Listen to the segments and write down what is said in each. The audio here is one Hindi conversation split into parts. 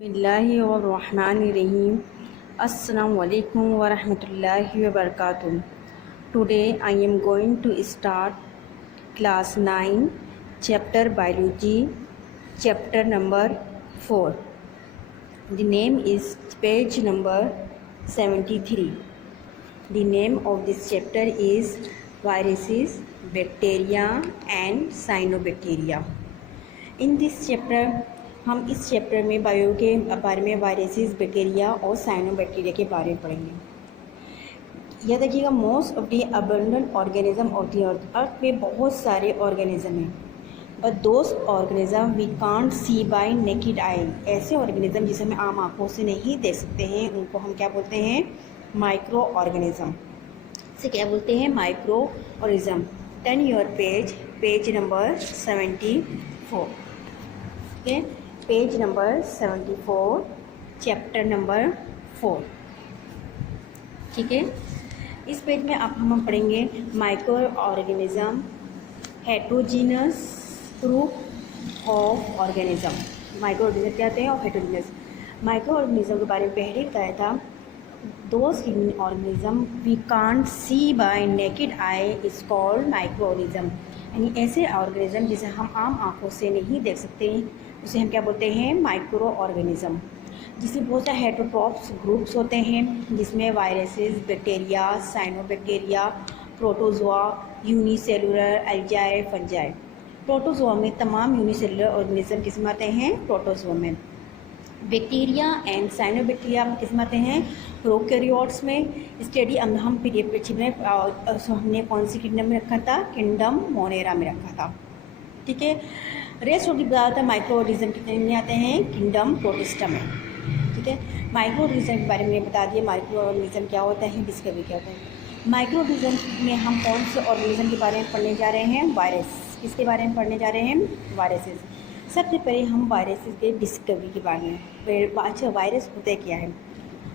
बिस्मिल्लाहिर्रहमानिर्रहीम। अस्सलामु अलैकुम वरहमतुल्लाहि वबरकातुह। Today I am going to start class 9 chapter biology, chapter number 4. The name is page number 73. The name of this chapter is viruses, bacteria and cyanobacteria. In this chapter हम इस चैप्टर में बायो के बारे में वायरसेस, बैक्टीरिया और साइनोबैक्टीरिया के बारे में पढ़ेंगे। यह देखिएगा, most of the abundant organism of the earth में बहुत सारे ऑर्गेनिज्म हैं, but those organism we can't see by naked eye. ऐसे ऑर्गेनिज्म जिसे हम आम आँखों से नहीं देख सकते हैं उनको हम क्या बोलते हैं? Micro organism. से क्या बोलते हैं? Micro organism. Turn your page number 74। Okay, page number 74, chapter number 4। ठीक है, इस पेज में आप हम पढ़ेंगे micro organism, heterogeneous group of organism. Micro organism क्या होते हैं और हेट्रोजीनस। माइक्रो ऑर्गेनिज्म के बारे में पहले बताया था, those organism we can't see by naked eye is called micro organism. यानी ऐसे ऑर्गेनिज्म जिसे हम आम आँखों से नहीं देख सकते उसे हम क्या बोलते हैं? Microorganism. जिसमें बहुत सारे हेट्रोट्रॉप्स ग्रुप्स होते हैं, जिसमें viruses, bacteria, cyanobacteria, protozoa, unicellular, algae, fungi. Protozoa में तमाम यूनिसेलुलर ऑर्गेनिज्म किस्म आते हैं प्रोटोजोआ में। बैक्टीरिया एंड साइनोबैक्टीरिया किस्म आते हैं प्रोकैरियोट्स में। स्टडी हम पीरियड में हमने कौन सी किंगडम में रखा था? किंगडम मोनेरा में रखा था। ठीक है, rest of the micro organism कितने में आते हैं? किंगडम प्रोटिस्टा में। ठीक है, माइक्रो ऑर्गेनिज्म के बारे में बता दिए, माइक्रो ऑर्गेनिज्म क्या होता है, डिस्कवरी क्या होता है। माइक्रो ऑर्गेनिज्म में हम कौन से ऑर्गेनिज्म के बारे में पढ़ने जा रहे हैं? वायरस। किसके बारे में पढ़ने जा रहे हैं? वायरसेस। सबसे पहले हम वायरसेस के डिस्कवरी के बारे में। अच्छा, वायरस होते क्या है?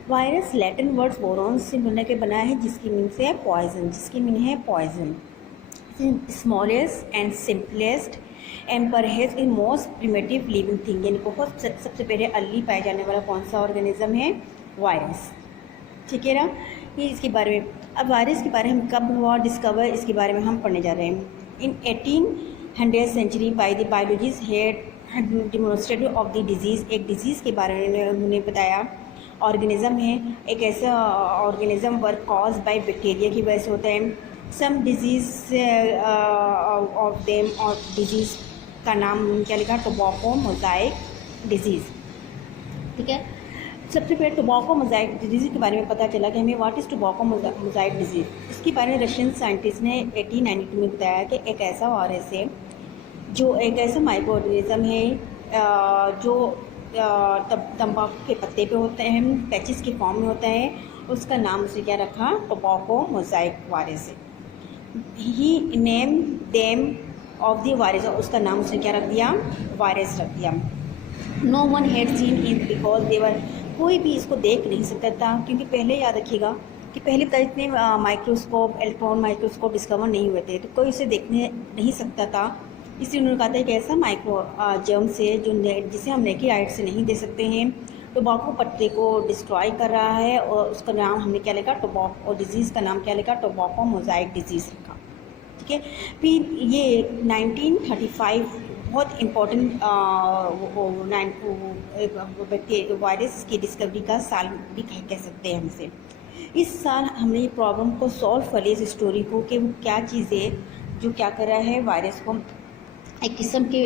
वायरस लैटिन वर्ड वोरोन से मिलने के बना है, जिसकी मीन से है पॉइजन। जिसकी मीन है poison. Smallest and simplest and perhaps the most primitive living thing. यानी बहुत सबसे पहले अर्ली पाया जाने वाला कौन सा ऑर्गेनिज्म है? वायरस। ठीक है ना, ये इसके बारे में। अब वायरस के बारे में कब हुआ डिस्कवर, इसके बारे में हम पढ़ने जा रहे हैं। In 1800 century by the biologist had demonstrated of the disease. एक डिजीज़ के बारे में उन्होंने बताया। ऑर्गेनिज्म है एक ऐसा organism work cause by bacteria की वजह से होता है। सम डिजीज़ ऑफ देम, और डिजीज़ का नाम क्या लिखा? Tobacco mosaic disease. ठीक है, सबसे पहले टोबैको मोज़ाइक डिजीज़ के बारे में पता चला कि हमें what is tobacco mosaic disease. इसके बारे में रशियन साइंटिस्ट ने 1892 में बताया कि एक ऐसा वायरस है जो एक ऐसा माइक्रो ऑर्गेनिज्म है जो तंबाकू के पत्ते पे होते हैं, पैचिस के फॉर्म में होता है। उसका नाम उसे क्या रखा? टोबैको मोज़ाइक वायरस है। He name them of the virus, उसका नाम उसने क्या रख दिया? वायरस रख दिया। No one had seen it because there, कोई भी इसको देख नहीं सकता था, क्योंकि पहले याद रखिएगा कि पहले तक इतने माइक्रोस्कोप, इलेक्ट्रॉन माइक्रोस्कोप डिस्कवर नहीं हुए थे, तो कोई उसे देखने नहीं सकता था। इसलिए उन्होंने कहा था कि ऐसा माइक्रो जर्म से जिसे हम नेकेड आई से नहीं दे सकते हैं, टोबैको पत्ते को डिस्ट्रॉय कर रहा है, और उसका नाम हमने क्या लिखा? टोबैको डिजीज़ का नाम क्या लिखा? टोबैको मोज़ाइक डिजीज़ रखा। ठीक है, फिर ये 1935 बहुत इम्पोर्टेंट वायरस की डिस्कवरी का साल भी कह सकते हैं हम इसे। इस साल हमने ये प्रॉब्लम को सॉल्व कर लिया, इस स्टोरी को, कि वो क्या चीज़ है जो क्या कर रहा है वायरस को। एक किस्म के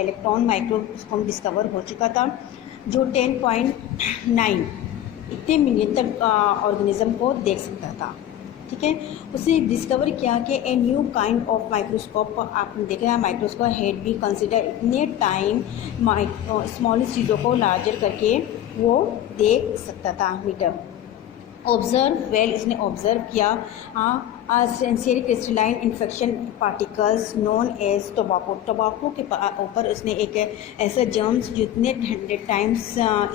इलेक्ट्रॉन माइक्रोस्कोप डिस्कवर हो चुका था जो 10.9 इतने मिलियन तक ऑर्गेनिज्म को देख सकता था। ठीक है, उसने डिस्कवर किया कि a new kind of microscope, आपने देखा है माइक्रोस्कोप हैड भी कंसिडर इतने टाइम स्मॉलेस्ट चीज़ों को लार्जर करके वो देख सकता था। मीटर ऑब्जर्व वेल, इसने ऑब्जर्व किया sensory crystalline infection particles known as tobacco. Tobacco के ऊपर उसने एक ऐसा जर्म्स जो इतने 100 टाइम्स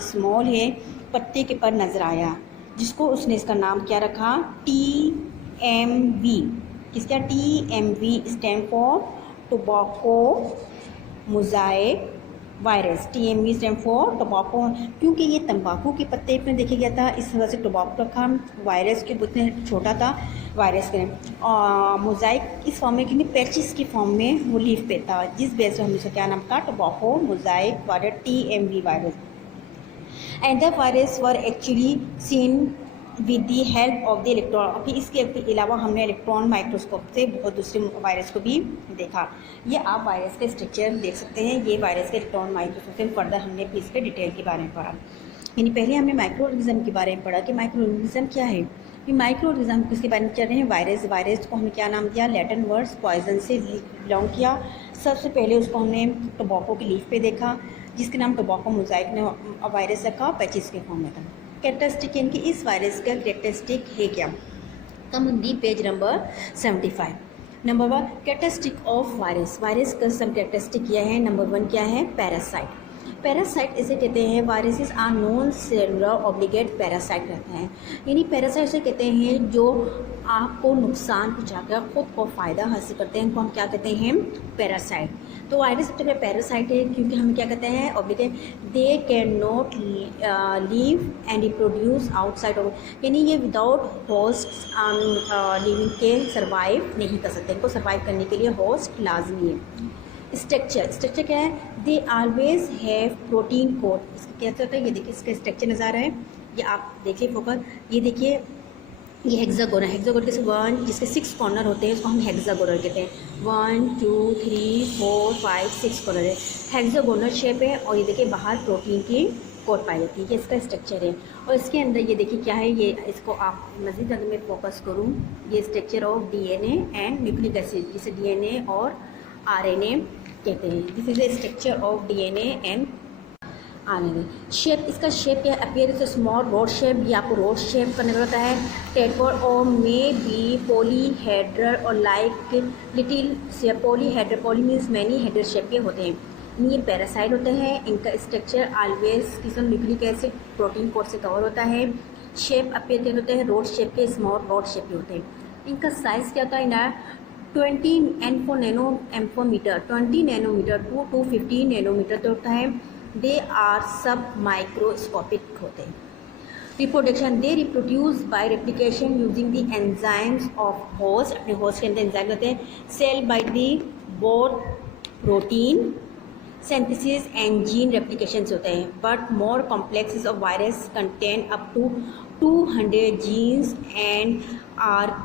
स्मॉल है पत्ते के पर नज़र आया, जिसको उसने इसका नाम क्या रखा? TMV। किसका? TMV stand for tobacco mosaic virus, TMV stand for tobacco, क्योंकि ये तंबाकू के पत्ते में देखा गया था, इस वजह से टोबैको रखा। वायरस के बुत छोटा था वायरस के, मोज़ाइक इस फॉर्म में, क्योंकि पैचिस की फॉर्म में वो लीफ पे था, जिस वजह से हमने उसका क्या नाम था, tobacco mosaic virus, TMV virus. And the virus were actually seen with the help of the electron. अभी इसके अलावा हमने इलेक्ट्रॉन माइक्रोस्कोप से बहुत दूसरे वायरस को भी देखा। ये आप वायरस का स्ट्रक्चर देख सकते हैं, ये वायरस के इलेक्ट्रॉन माइक्रोस्कोप से फर्दर हमने भी इसके डिटेल के बारे में पढ़ा। यानी पहले हमने माइक्रो ऑर्गेनिज्म के बारे में पढ़ा कि माइक्रो ऑर्गेनिज्म क्या है। कि माइक्रो ऑर्गेनिज्म किसके बारे में चल रहे हैं, वायरस। वायरस को हमने क्या नाम दिया, लैटिन वर्ड्स पॉइजन से बिलोंग किया। सबसे पहले उसको हमने टोबैको की लीफ पे देखा, जिसके नाम टोबैको मोज़ाइक ने वायरस रखा, पैचिस के फॉर्म में था। कैरेक्टरिस्टिक, यानी कि इस वायरस का कैरेक्टरिस्टिक है क्या, कम Hindi page number 75। Number 1 characteristic of virus. Virus का सब कैरेक्टरिस्टिक किया है। नंबर 1 क्या है, पैरासाइट। पैरासाइट इसे कहते हैं, viruses are non cellular obligate parasite रहते हैं। यानी पैरासाइट इसे कहते हैं जो आपको नुकसान पहुँचाकर खुद को फ़ायदा हासिल करते हैं, इनको हम क्या कहते हैं, पैरासाइट। तो वायरस सबसे पहले पैरासाइट है, क्योंकि हम क्या कहते हैं, obligate, they can not leave and reproduce outside of, यानी ये विदाउट होस्ट लिविंग के सर्वाइव नहीं कर सकते, इनको सर्वाइव करने के लिए होस्ट लाजमी है। स्ट्रक्चर क्या है, they always have protein code. इसका क्या होता है, ये देखिए इसका स्ट्रक्चर नज़र आ रहा है, ये आप देखिए फोकस, ये देखिए ये हेक्सागोनल। हेक्सागोनल के 1 जिसके 6 कॉर्नर होते हैं उसको हम हेक्सागोनल कहते हैं। 1 2 3 4 5 6 कॉर्नर है, हेक्सागोनल शेप है। और ये देखिए बाहर प्रोटीन की कोट पाई जाती है, ये इसका स्ट्रक्चर है। और इसके अंदर ये देखिए क्या है, ये इसको आप मज़ीद अगर मैं फोकस करूँ, ये structure of DNA and nucleic acid, जिसे DNA और RNA कहते हैं। This is the structure of DNA and RNA। Shape, इसका शेप क्या है, अपीयरेंस स्मॉल रोड शेप, ये आपको रोड शेप करने का होता है। टेपर और मे बी पॉलीहेड्रल और लाइक लिटिल से polyhedral, poly means many hedral shape के होते हैं। ये पैरासाइट होते हैं, इनका स्ट्रक्चर ऑलवेज किसी न्यूक्लिक एसिड प्रोटीन कोड से कवर होता है। शेप अपीयर होते हैं रोड शेप के, स्मॉल रोड शेप के होते हैं। इनका साइज़ क्या होता है ना, 20 nanoमीटर 20 नैनोमीटर टू 250 नैनोमीटर तक होता है। दे आर सब माइक्रोस्कोपिक होते हैं। Reproduction, they reproduce by replication using the enzymes of host, अपने होस्ट के अंदर एंजाइम होते हैं। Cell by the both protein synthesis and gene replication होते हैं। But more complex of virus contain up to 200 genes and are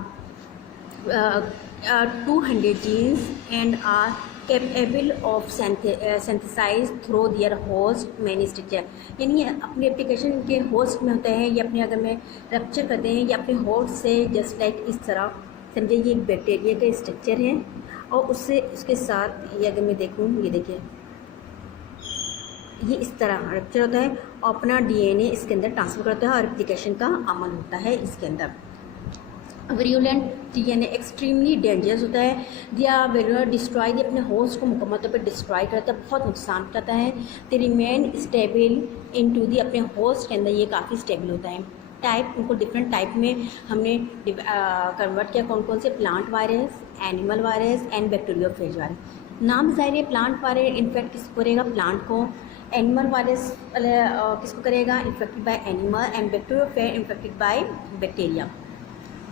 200 genes and are capable of synthesize through their host many structure। यानी ये अपने एप्लीकेशन के होस्ट में होते हैं, या अपने अगर में रप्चर करते हैं या अपने होस्ट से, जस्ट लाइक इस तरह समझे, ये एक बैक्टीरिया का स्ट्रक्चर है। और उससे उसके साथ ये अगर मैं देखूँ, ये देखिए ये इस तरह रप्चर होता है और अपना DNA इसके अंदर ट्रांसफर करता है और एप्लीकेशन का अमल होता है इसके अंदर। विरुलेंट DNA एक्सट्रीमली डेंजरस होता है। दिया वेलर डिस्ट्रॉय, अपने होस्ट को मुकम्मल तौर पर डिस्ट्रॉय करता है, बहुत नुकसान करता है। They remain stable into the, अपने होस्ट के अंदर ये काफ़ी स्टेबल होता है। टाइप, उनको डिफरेंट टाइप में हमने कन्वर्ट किया, कौन कौन से, plant virus, animal virus and bacteriophage virus. नाम ज़ाहिर है, प्लांट वायरस इन्फेक्ट किसको करेगा, प्लांट को। एनिमल वायरस किसको करेगा, infected by animal. And bacteriophage infected by bacteria.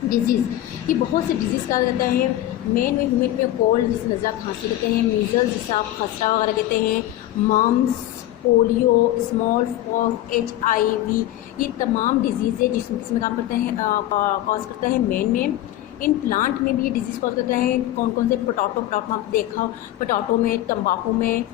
Disease, ये बहुत से डिजीज़ कहा जाता है। मेन में ह्यूमन में कोल्ड जिसे नज़ला खांसी कहते हैं, मीज़ल्स जिसे आप खसरा वगैरह कहते हैं, mumps, polio, small pox, HIV, ये तमाम डिजीज़ है जिसमें किसमें काम करते हैं, कॉज करता है मेन में। इन प्लांट में भी ये डिजीज़ कॉज करता है। कौन कौन से, पोटैटो आप देखा, पोटैटो में, तंबाकू में,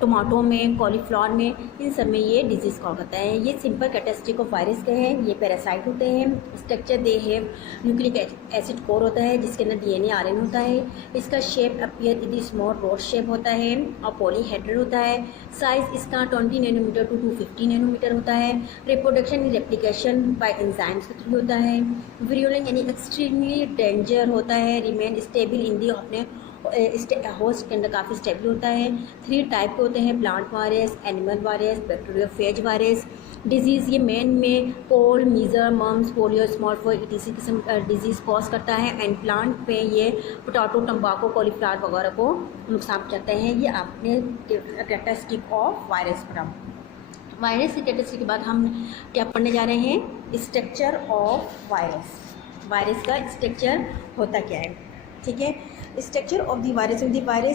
टमाटो में, कॉलीफ्लावर में, इन सब में ये डिजीज़ कॉज करता है। ये सिंपल कैरेक्टरिस्टिक ऑफ वायरस के हैं। ये पैरासाइट होते हैं। Structure they have nucleic acid core होता है जिसके अंदर DNA RNA होता है। इसका शेप अपीयर इधर स्मॉल रोड शेप होता है और पॉलीहेड्रल होता है। साइज़ इसका 20 नैनोमीटर टू 250 नैनोमीटर होता है। रिप्रोडक्शन रेप्लिकेशन बाय एंजाइम्स के थ्रू होता है। विरुलेंट यानी एक्सट्रीमली डेंजर होता है। रिमेन स्टेबल इन दी, अपने होस्ट के अंदर काफ़ी स्टेबल होता है। 3 टाइप के होते हैं, plant virus, animal virus, bacteriophage virus. Disease ये मेन में cold, measle, mumps, polio, small pox इसी किस्म डिजीज़ कॉज करता है। एंड प्लांट पे ये पोटैटो, तंबाकू, कॉलीफ्लावर वगैरह को नुकसान पहुंचाते हैं। ये आपने कैरेक्टरिस्टिक ऑफ वायरस पढ़ा। वायरस की कैरेक्टरिस्टिक के बाद हम क्या पढ़ने जा रहे हैं, स्ट्रक्चर ऑफ वायरस। वायरस का स्ट्रक्चर होता क्या है, ठीक है। Structure of the virus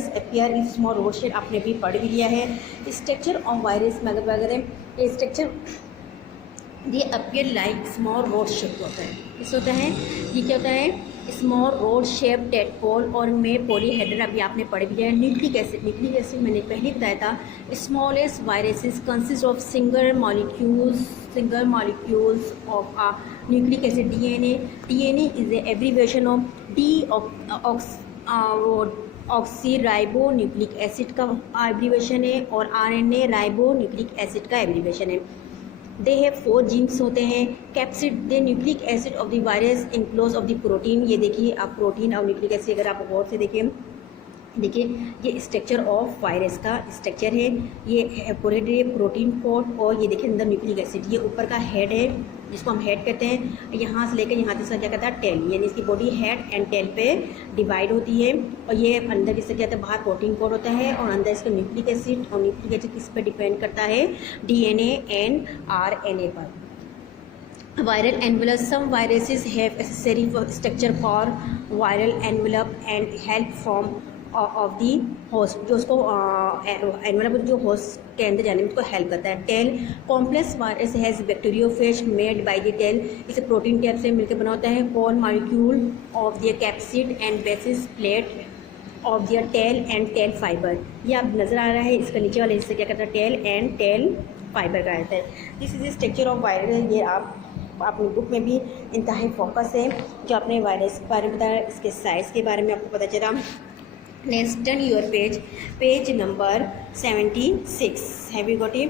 appear in small rod shaped, आपने भी पढ़ भी लिया है। स्ट्रक्चर ऑफ वायरस में अगर वगैरह स्ट्रक्चर ये appear like small rod shape होता है। इस होता है ये क्या होता है, स्मॉल रोड शेप टेडपोल और में पॉलीहेड्रल, अभी आपने पढ़ भी लिया है। न्यूक्लिक एसिड मैंने पहले बताया था, smallest viruses consist of single molecules of nucleic acid. DNA is a abbreviation of oxy ribo nucleic acid का एब्रीविएशन है, और आरएनए राइबो न्यूक्लिक एसिड का एब्रीविएशन है। दे हैव 4 जीन्स होते हैं। Capsid the nucleic acid of the virus enclose of the protein. ये देखिए आप प्रोटीन और न्यूक्लिक एसिड अगर आप गौर से देखिए ये स्ट्रक्चर ऑफ वायरस का स्ट्रक्चर है। ये पूरे प्रोटीन कोड, और ये देखिए अंदर न्यूक्लिक एसिड, ये ऊपर का हेड है जिसको हम हेड कहते हैं। यहाँ से लेकर यहाँ तक क्या कहता है, टेल, यानी इसकी बॉडी हेड एंड टेल पे डिवाइड होती है। और ये अंदर किससे क्या होता है, बाहर प्रोटीन कोड होता है, और अंदर इसका न्यूक्लिक एसिड, और न्यूक्लिक एसिड किस पर डिपेंड करता है, डीएनए एंड आरएनए पर। Viral envelope, some viruses have necessary structure for viral envelope and help from of the host, जो उसको एनवेलप जो होस्ट के अंदर जाने में उसको हेल्प करता है। Tail, complex virus has bacteriophage made by the tail, इसे प्रोटीन कैप से मिलकर बना होता है। Call molecule of their capsid and basis plate of their tail and tail fibre. ये आप नज़र आ रहा है, इसका नीचे वाले हिस्से क्या कहता है, टेल एंड टेल फाइबर का रहता है। This is structure of virus. ये आप अपनी बुक में भी इंतहाई फोकस है, जो आपने वायरस के बारे में बताया, इसके साइज़ के बारे में आपको पता चला। Next turn your page number 76, have you got it.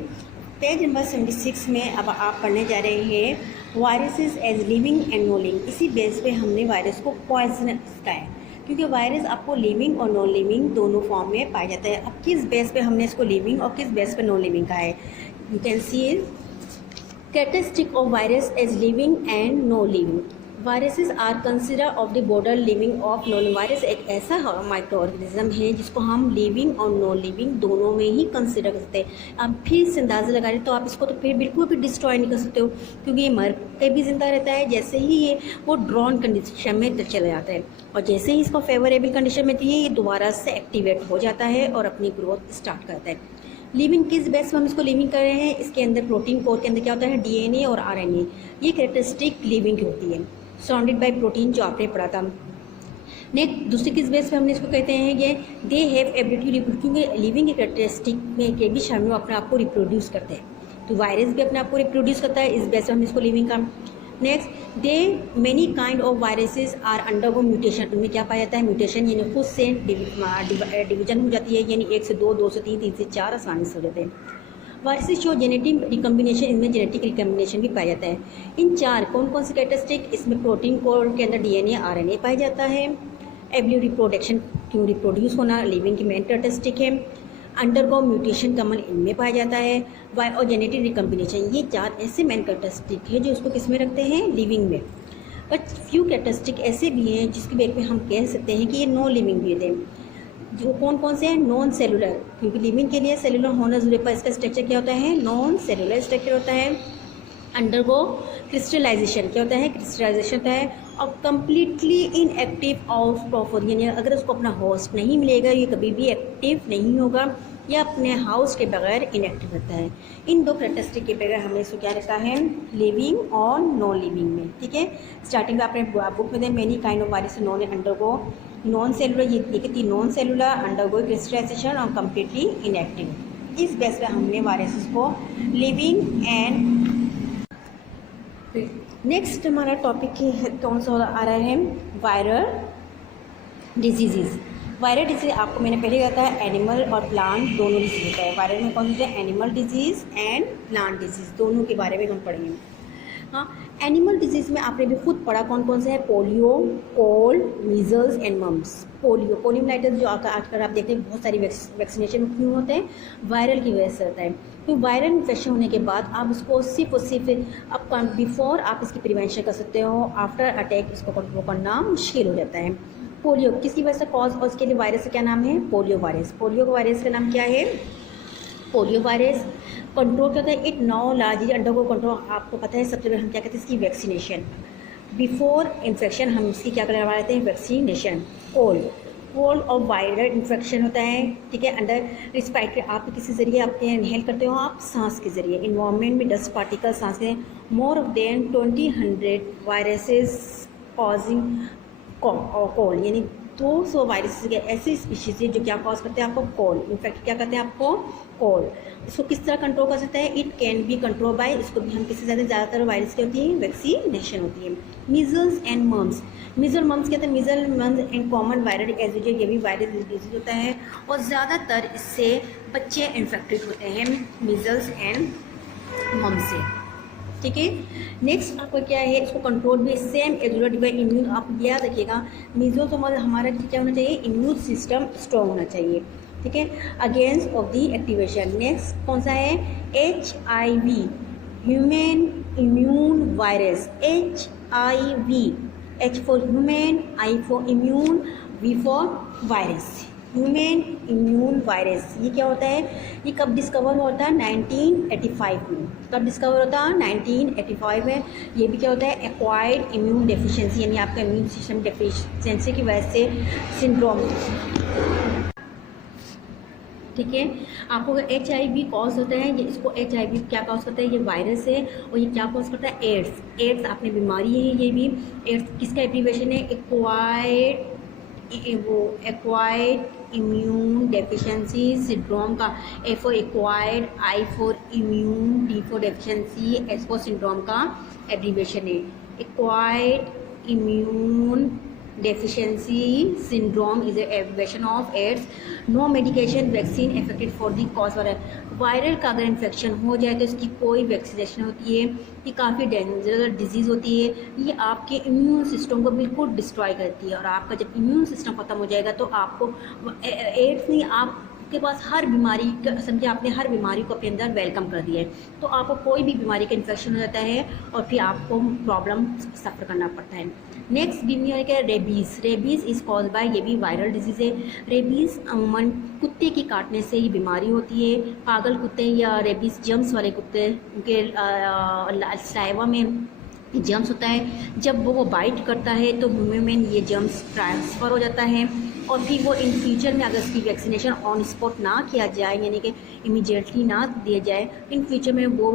Page number 76 में अब आप पढ़ने जा रहे हैं viruses as living and non living. इसी बेस पे हमने वायरस को पॉइजनस का है, क्योंकि वायरस आपको लिविंग और नॉन लिविंग दोनों फॉर्म में पाया जाता है। अब किस बेस पे हमने इसको लिविंग और किस बेस पे नॉन लिविंग का है, you can see characteristic of virus as living and non living. Viruses are consider of the border living of non. Virus एक ऐसा माइक्रो ऑर्गेनिज्म है जिसको हम लिविंग और नॉन लिविंग दोनों में ही कंसिडर कर सकते हैं। आप फिर से अंदाज़ा लगा रहे तो आप इसको तो फिर बिल्कुल भी डिस्ट्रॉय नहीं कर सकते हो, क्योंकि ये मर के भी जिंदा रहता है। जैसे ही ये वो ड्रॉन कंडीशन में चला जाता है, और जैसे ही इसको फेवरेबल कंडीशन में थी ये दोबारा से एक्टिवेट हो जाता है और अपनी ग्रोथ स्टार्ट करता है। लिविंग किस बेस पर हम इसको लिविंग कर रहे हैं, इसके अंदर प्रोटीन कोड के अंदर क्या होता है, डीएनए और आरएनए, ये कैरेक्टरिस्टिक लिविंग की होती है, सराउंडेड बाय प्रोटीन, जो आपने पढ़ा था। नेक्स्ट दूसरी किस बेस पे हमने इसको कहते हैं, ये दे हैव एबिलिटी रिप्रोड्यूस, क्योंकि लिविंग के कैरेक्टरिस्टिक में के भी शामिल अपने आप को रिप्रोड्यूस करते हैं, तो वायरस भी अपने आप को रिप्रोड्यूस करता है, इस बेस पे हम इसको लिविंग का। Next they many kind of viruses are undergo mutation, उनमें क्या पाया जाता है, म्यूटेशन, यानी खुद से डिवीजन हो जाती है, यानी 1 से 2, 2 से 3, 3 से 4 आसानी से हो जाते हैं। वायरसेस शो जेनेटिक रिकम्बिनेशन, इनमें जेनेटिक रिकम्बिनेशन भी पाया जाता है। इन 4 कौन कौन से कैरेक्टरिस्टिक, इसमें प्रोटीन कोड के अंदर डीएनए आरएनए पाया जाता है। एबिलिटी रिप्रोडक्शन, क्यों रिप्रोड्यूस होना लिविंग की मेन कैरेक्टरिस्टिक है। अंडरगो म्यूटेशन कमन इनमें पाया जाता है। वाई और जेनेटिक रिकम्बिनेशन, ये 4 ऐसे मेन कैरेक्टरिस्टिक है जो उसको किस में रखते हैं, लिविंग में। बट फ्यू कैरेक्टरिस्टिक ऐसे भी हैं जिसके बेस पे हम कह सकते हैं कि ये नॉन लिविंग भी थे। जो कौन कौन से हैं, नॉन सेलुलर, क्योंकि लिविंग के लिए सेलुलर होना जरूरी, पर इसका स्ट्रक्चर क्या होता है, नॉन सेलुलर स्ट्रक्चर होता है। अंडरगो क्रिस्टलाइजेशन, क्या होता है, क्रिस्टलाइजेशन होता है। और कम्प्लीटली इनएक्टिव ऑफ प्रॉपर, यानी अगर उसको अपना होस्ट नहीं मिलेगा ये कभी भी एक्टिव नहीं होगा, या अपने हाउस के बगैर इनएक्टिव रहता है। इन 2 कैरेक्टरिस्टिक के बगैर हमने इसको क्या रखा है, लिविंग और नॉन लिविंग में, ठीक है। स्टार्टिंग में आपने बुक में दे many kind of virus non undergo non cellular, ये देखिए नॉन सेलुलर, अंडरगो क्रिस्टलाइजेशन और कम्प्लीटली इनएक्टिव। इस बेस पे हमने वायरसेस को लिविंग एंड। नेक्स्ट हमारा टॉपिक कौन सा आ रहा है, वायरल डिजीज़। वायरल डिजीज़ आपको मैंने पहले कहा था एनिमल और प्लांट दोनों डिजीज़ होता है। वायरल में कौन सा है, animal disease and plant disease, दोनों के बारे में हम पढ़ेंगे। हाँ, एनिमल डिजीज़ में आपने भी खुद पढ़ा कौन कौन से है, polio, cold, measles and mumps. Poliomyelitis जो आजकल आप देखते हैं बहुत सारी वैक्सीनेशन क्यों होते हैं, वायरल की वजह से होता है। तो वायरल इन्फेक्शन होने के बाद आप उसको सिर्फ और सिर्फ अब बिफोर आप इसकी प्रिवेंशन कर सकते हो, आफ्टर अटैक इसको कंट्रोल करना मुश्किल हो जाता है। पोलियो किसकी वजह से कॉज, और उसके लिए वायरस का क्या नाम है, पोलियो वायरस। पोलियो वायरस का नाम क्या है, पोलियो वायरस। कंट्रोल करता है इट नाउ लार्जली अंडर को कंट्रोल, आपको पता है सबसे पहले हम क्या कहते हैं इसकी वैक्सीनेशन, बिफोर इन्फेक्शन हम इसकी क्या करवा लेते हैं, वैक्सीनेशन। कोल्ड और वायरल इन्फेक्शन होता है, ठीक है, अंडर रिस्पायरेटरी, आप किसी ज़रिए आपके इनहेल करते हो आप सांस के ज़रिए, इन्वायरमेंट में डस्ट पार्टिकल सांस के, more than 20 viruses causing cold, यानी 200 वायरस के ऐसे स्पीशीज़ है जो क्या कॉज करते हैं आपको कोल्ड, इनफैक्ट क्या करते हैं आपको कोल्ड। इसको किस तरह कंट्रोल कर सकते हैं, it can be control by, इसको भी हम किसी ज़्यादातर वायरस की होती है वैक्सीनेशन होती है। Measles and mumps, measle mumps कहते हैं, measle mumps and common viral age, ये भी वायरल डिजीज होता है और ज़्यादातर इससे बच्चे इन्फेक्टेड होते हैं मीजल्स एंड मम्स से, ठीक है। नेक्स्ट आपका क्या है, इसको कंट्रोल भी सेम एजुलेट बाई इम्यून, आप याद रखिएगा मीजल्स तो मतलब हमारा क्या होना चाहिए, इम्यून सिस्टम स्ट्रॉन्ग होना चाहिए, ठीक है, against of the activation. Next कौन सा है, HIV, human immune virus, HIV, H for human, I for immune, V for virus, human immune virus. ये क्या होता है, ये कब डिस्कवर होता है, 1985 में। कब डिस्कवर होता है, 1985 में। ये भी क्या होता है, एक्वायर्ड इम्यून डेफिशिएंसी, यानी आपका इम्यून सिस्टम डेफिशिएंसी की वजह से सिंड्रोम, ठीक है। आपको HIV कॉज होता है, ये इसको HIV क्या कॉज करता है, ये वायरस है, और ये क्या कॉज करता है, एड्स आपने बीमारी है ये भी। एड्स किसका एब्रीविएशन है, एक्वायर्ड इम्यून डेफिशिएंसी सिंड्रोम का, A for acquired, I for immune, D for deficiency, S for syndrome का एब्रीविएशन है। Acquired immune deficiency syndrome is an abbreviation of AIDS. No medication vaccine effective for the cause viral का अगर इन्फेक्शन हो जाए तो इसकी कोई वैक्सीनेशन होती है, ये काफ़ी डेंजरस डिजीज़ होती है, ये आपके इम्यून सिस्टम को बिल्कुल डिस्ट्रॉय करती है, और आपका जब इम्यून सिस्टम ख़त्म हो जाएगा तो आपको एड्स नहीं, आपके पास हर बीमारी का, समझे आपने हर बीमारी को अपने अंदर वेलकम कर दिया है, तो आपको कोई भी बीमारी का इन्फेक्शन हो जाता है और फिर आपको प्रॉब्लम सफ़र करना पड़ता है। नेक्स्ट बीमारी क्या है, रेबीज़ इज़ कॉज बाय, ये भी वायरल डिजीज़ है। रेबीज़ अमूमन कुत्ते की काटने से ये बीमारी होती है, पागल कुत्ते या रेबीज़ जम्स वाले कुत्ते, उनके साइवा में जम्स होता है, जब वो बाइट करता है तो मुंह में ये जम्स ट्रांसफ़र हो जाता है, और फिर वो इन फ्यूचर में अगर इसकी वैक्सीनेशन ऑन स्पॉट ना किया जाए, यानी कि इमीडिएटली ना दिया जाए, इन फ्यूचर में वो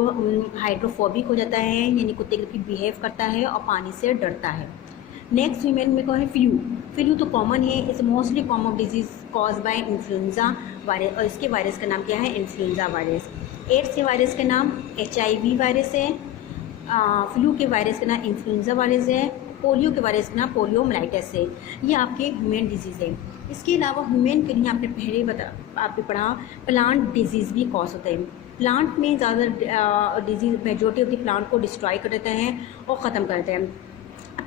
हाइड्रोफोबिक हो जाता है, यानी कुत्ते के बिहेव करता है और पानी से डरता है। नेक्स्ट वीमेन में कौन है, फ्लू तो कॉमन है, it's mostly common disease cause by influenza virus, और इसके वायरस का नाम क्या है, इन्फ्लुएंजा वायरस। एड्स के वायरस का नाम HIV वायरस है, फ्लू के वायरस का नाम इन्फ्लुएंजा वायरस है, पोलियो के वायरस का नाम पोलियोमाइलाइटिस है। ये आपके ह्यूमन डिजीज़ है। इसके अलावा ह्यूमन के लिए आपने पहले आपने पढ़ा प्लांट डिजीज़ भी कॉज होते हैं। प्लांट में ज़्यादा disease majority of the plant को डिस्ट्रॉय कर देते हैं और ख़त्म कर देते हैं।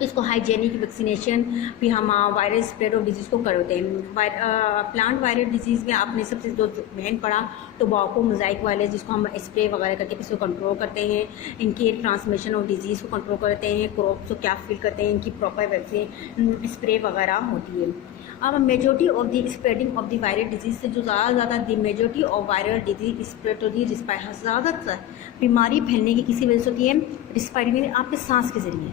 इसको हाइजेनिक वैक्सीनेशन भी हम वायरस स्प्रेड ऑफ डिजीज़ को करते हैं। प्लांट वायरल डिजीज़ में आपने सबसे जो मेन पढ़ा टोबैको मोज़ाइक वायरस, जिसको हम स्प्रे वगैरह करके इसको कंट्रोल करते हैं, इनके ट्रांसमिशन ऑफ डिजीज़ को कंट्रोल करते हैं, क्रॉप्स को क्या फील करते हैं, इनकी प्रॉपर वैक्सीन स्प्रे वगैरह होती है। अब majority of the spreading of the viral disease से जो ज़्यादा the majority of viral disease spread होती है ज़्यादातर बीमारी फैलने की किसी वजह से होती है, रिस्पायरेटरी, आपके सांस के ज़रिए।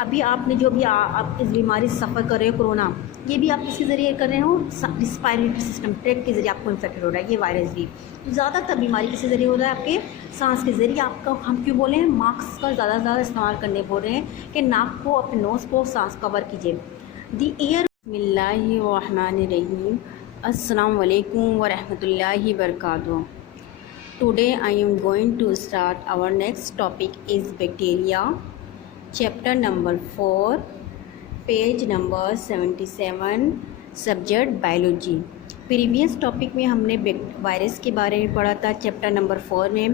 अभी आपने जो भी आप इस बीमारी से सफ़र कर रहे हो कोरोना, ये भी आप किसी ज़रिए कर रहे हो, रिस्पायरेटरी सिस्टम ट्रैक के ज़रिए आपको इन्फेक्टेड हो रहा है ये वायरस भी। ज़्यादातर बीमारी किसी ज़रिए हो रहा है, आपके सांस के ज़रिए। आपका हम क्यों बोले हैं, मास्क का ज़्यादा से ज़्यादा इस्तेमाल करने बोल रहे हैं कि नाक को, अपने नोज़ को सांस कवर कीजिए। दी एयर, बिस्मिल्लाहिर्रहमानिर्रहीम, अस्सलाम वालेकुम वरहमतुल्लाहि वबरकातुहू। Today I am going to start our next topic is bacteria, chapter number 4, page number 77, subject biology. Previous topic में हमने वायरस के बारे में पढ़ा था चैप्टर नंबर 4 में।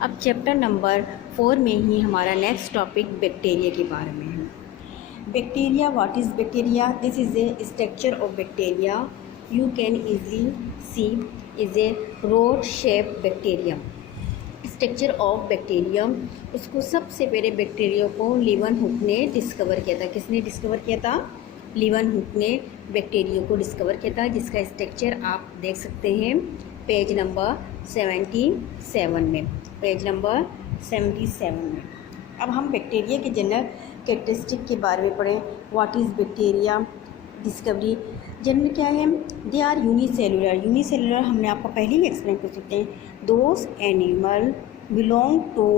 अब चैप्टर नंबर 4 में ही हमारा नेक्स्ट टॉपिक बैक्टीरिया के बारे में है। Bacteria, what is bacteria? This is a structure of bacteria you can easily C is a rod shape bacteria. Structure of bacteria, इसको सबसे पहले बैक्टीरिया को लीवन हुक ने डिस्कवर किया था। किसने डिस्कवर किया था? लीवन हुक ने बैक्टीरिया को डिस्कवर किया था, जिसका स्ट्रक्चर आप देख सकते हैं पेज नंबर 77 में। पेज नंबर 77 में अब हम बैक्टीरिया के जनरल कैरेक्टरिस्टिक के बारे में पढ़ें। What is bacteria? Discovery general क्या है? They are unicellular. यूनिसेलुलर हमने आपको पहले ही एक्सप्लेन कर सकते हैं। Those animal belong to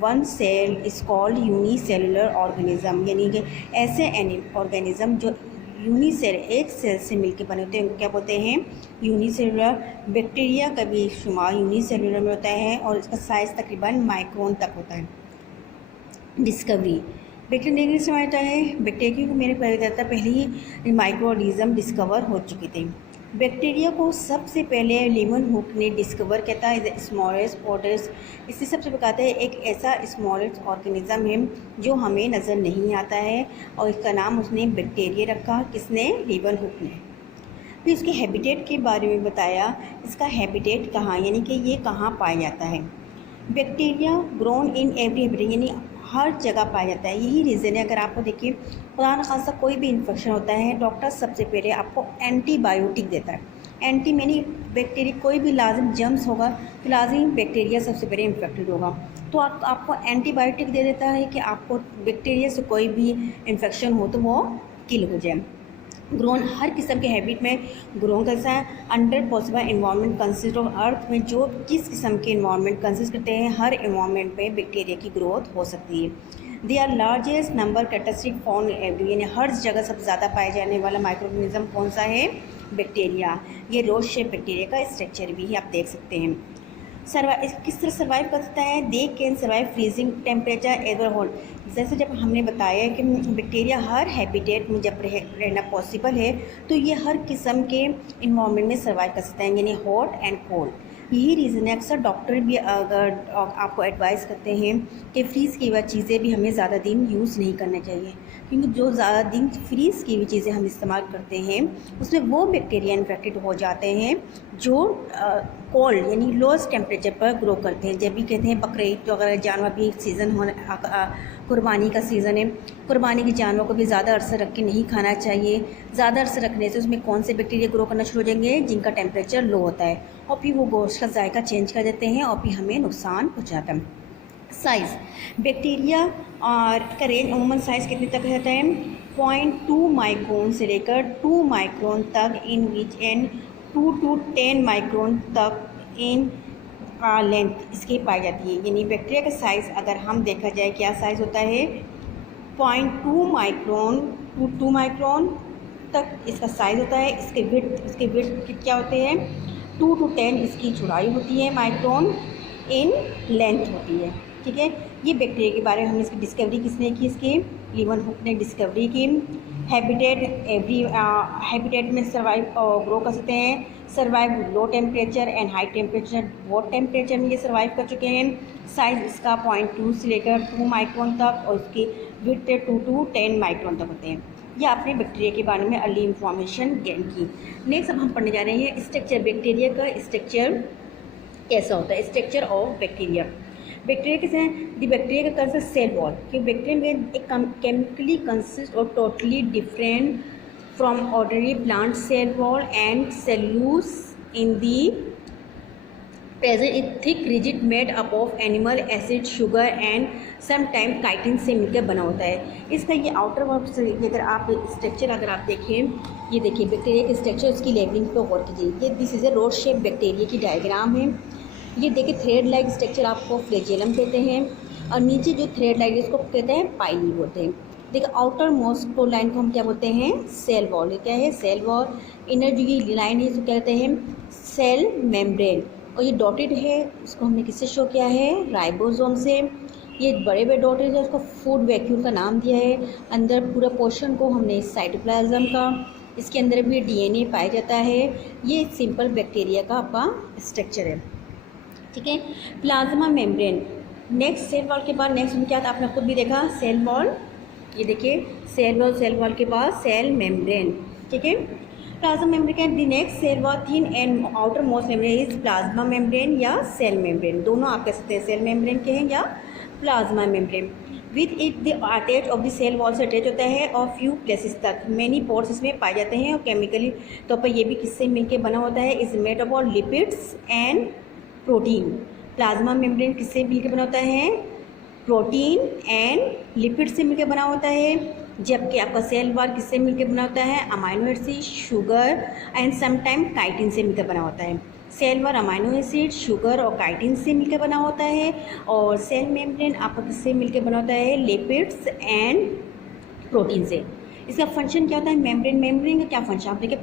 one cell is called unicellular organism, यानी कि ऐसे ऑर्गेनिज्म जो यूनिसेल एक सेल से मिलकर बने होते हैं उनको क्या बोलते हैं? यूनिसेलुलर। बैक्टीरिया का भी शुमार यूनिसेलुलर में होता है और इसका साइज़ तकरीबन माइक्रोन तक होता है। डिस्कवरी, बैक्टीरिया से होता है। बैक्टीरिया को मैंने पहले ही माइक्रो ऑर्गेनिज्म डिस्कवर हो चुके थे। बैक्टीरिया को सबसे पहले लीवन हुक ने डिस्कवर किया था। इज स्मॉलेस्ट ऑर्डर्स, इससे सबसे बताते हैं एक ऐसा स्मॉलेस्ट ऑर्गेनिज्म है जो हमें नज़र नहीं आता है और इसका नाम उसने बैक्टीरिया रखा। किसने? लीवन हुक ने। फिर इसके हैबिटेट के बारे में बताया। इसका हैबिटेट कहाँ, यानी कि ये कहाँ पाया जाता है। Bacteria grown in every habitat, यानी हर जगह पाया जाता है। यही रीज़न है, अगर आपको देखिए खुदा न खासा कोई भी इन्फेक्शन होता है, डॉक्टर सबसे पहले आपको एंटीबायोटिक देता है। एंटी यानी बैक्टीरिया, कोई भी लाजिम जर्म्स होगा तो लाजिम बैक्टीरिया सबसे पहले इन्फेक्टेड होगा, तो आपको एंटीबायोटिक दे देता है कि आपको बैक्टीरिया से कोई भी इन्फेक्शन हो तो वो किल हो जाए। ग्रोन हर किस्म के हैबिट में ग्रो करता है। Under possible environment consist of earth में जो किस किस्म के इन्वायरमेंट कंसिस्ट करते हैं, हर इन्वायरमेंट में बैक्टीरिया की ग्रोथ हो सकती है। They are largest number characteristic found every, यानी हर जगह सबसे ज़्यादा पाए जाने वाला माइक्रो ऑर्गेनिज्म कौन सा है? बैक्टीरिया। ये रोड शेप बैक्टीरिया का स्ट्रक्चर भी आप देख सकते हैं। किस तरह सर्वाइव कर सकता है? They can survive freezing temperature ever hold. जैसे जब हमने बताया कि बैक्टीरिया हर हैबिटेट में जब रहना पॉसिबल है तो ये हर किस्म के इन्वायरमेंट में सर्वाइव कर सकते हैं, यानी हॉट एंड कोल्ड। यही रीज़न है अक्सर डॉक्टर भी अगर आपको एडवाइस करते हैं कि फ्रीज़ की हुई चीज़ें भी हमें ज़्यादा दिन यूज़ नहीं करना चाहिए, क्योंकि जो ज़्यादा दिन फ्रीज़ की हुई चीज़ें हम इस्तेमाल करते हैं उसमें वो बैक्टीरिया इन्फेक्टेड हो जाते हैं जो कोल्ड यानी लोएस्ट टेम्परेचर पर ग्रो करते हैं। जब भी कहते हैं बकरीद तो अगर जानवर भी सीज़न होने कुर्बानी का सीज़न है, कुर्बानी के जानवर को भी ज़्यादा अरसा रख के नहीं खाना चाहिए। ज़्यादा अरसा रखने से उसमें कौन से बैक्टीरिया ग्रो करना शुरू हो जाएंगे? जिनका टेम्परेचर लो होता है, और फिर वो गोश्त का जायका चेंज कर देते हैं और फिर हमें नुकसान पहुँचाता है। साइज़, बैक्टीरिया और का रेंज अमूमन साइज़ कितने तक रहता है? 0.2 माइक्रोन से लेकर 2 माइक्रोन तक इन विच एंड 2 to 10 माइक्रोन तक इन लेंथ इसकी पाई जाती है। यानी बैक्टीरिया का साइज़ अगर हम देखा जाए क्या साइज़ होता है? 0.2 माइक्रोन टू 2 माइक्रोन तक इसका साइज़ होता है। इसके विड्थ क्या होते हैं? 2 to 10 इसकी चौड़ाई होती है, माइक्रोन इन लेंथ होती है। ठीक है, ये बैक्टीरिया के बारे में हमने इसकी डिस्कवरी किसने की? इसकी लीवन हुक ने डिस्कवरी की। हैबिटेट एवरी हैबिटेट में सर्वाइव ग्रो कर सकते हैं। Survive low temperature and high temperature, बहुत टेम्परेचर में ये सर्वाइव कर चुके हैं। साइज़ इसका 0.2 से लेकर 2 माइक्रोन तक और इसकी विड्थ 2 to 10 माइक्रोन तक होते हैं। ये आपने बैक्टीरिया के बारे में अर्ली इंफॉर्मेशन गेन की। नेक्स्ट अब हम पढ़ने जा रहे हैं स्ट्रक्चर। बैक्टीरिया का स्ट्रक्चर कैसा होता है? Structure of bacteria. बैक्टीरिया कैसे हैं? द बैक्टीरिया का कंसिस्ट सेल वॉल, क्योंकि बैक्टीरिया में एक केमिकली कंसिस्ट और totally different from ordinary plant cell wall and cellulose in the present is thick rigid made up of animal acid sugar and sometime chitin से मिलकर बना होता है। इसका ये आउटर वर्क से अगर आप स्ट्रक्चर अगर आप देखें, ये देखिए बैक्टीरिया के स्ट्रक्चर, इसकी लेबलिंग पर गौर कीजिए। ये this is a rod shape bacteria की डायग्राम है। ये देखिए थ्रेड लाइक स्ट्रक्चर आपको फ्लैजेलम कहते हैं और नीचे जो थ्रेड लाइक इसको कहते हैं पाइली बोलते हैं। देखिए आउटर मोस्ट लाइन को हम क्या बोलते हैं? Cell wall. ये क्या है? Cell wall. इनर जो ये लाइन है इसको कहते हैं सेल मेम्ब्रेन, और ये डॉटेड है इसको हमने किससे शो किया है? राइबोसोम से। ये बड़े बड़े डॉटेड है, उसको फूड वैक्यूल का नाम दिया है। अंदर पूरा पोर्शन को हमने साइटोप्लाज्म का, इसके अंदर भी DNA पाया जाता है। ये सिंपल बैक्टीरिया का आपका स्ट्रक्चर है। ठीक है। Plasma membrane, next cell wall के बाद नेक्स्ट क्या था, आपने खुद भी देखा सेल वॉल, ये देखिए सेल वॉल के बाद सेल मेम्ब्रेन, ठीक है। प्लाज्मा मेम्ब्रेन के the next cell wall thin and outer most membrane is plasma membrane या सेल मेम्ब्रेन, दोनों आप कह सकते हैं, सेल मेम्ब्रेन के हैं या plasma membrane. With it the attach of the cell wall से अटैच होता है और फ्यू प्लेसेस तक मैनी पोर्स इसमें पाए जाते हैं और केमिकली तौर पर ये भी किससे मिलकर बना होता है, is made up of lipids and protein. Plasma membrane किससे मिलकर बना होता है, प्रोटीन एंड लिपिड से मिलकर बना होता है, जबकि आपका सेल वॉल किससे मिलकर बना होता है, amino acid, sugar and sometime chitin से मिलकर बना होता है। Cell wall amino acid, sugar और काइटिन से मिलकर बना होता है, और सेल मेम्ब्रेन आपका किससे मिलकर बना होता है, लिपिड्स एंड प्रोटीन से। इसका फंक्शन क्या होता है, मेम्ब्रेन का क्या फंक्शन, आप देखिए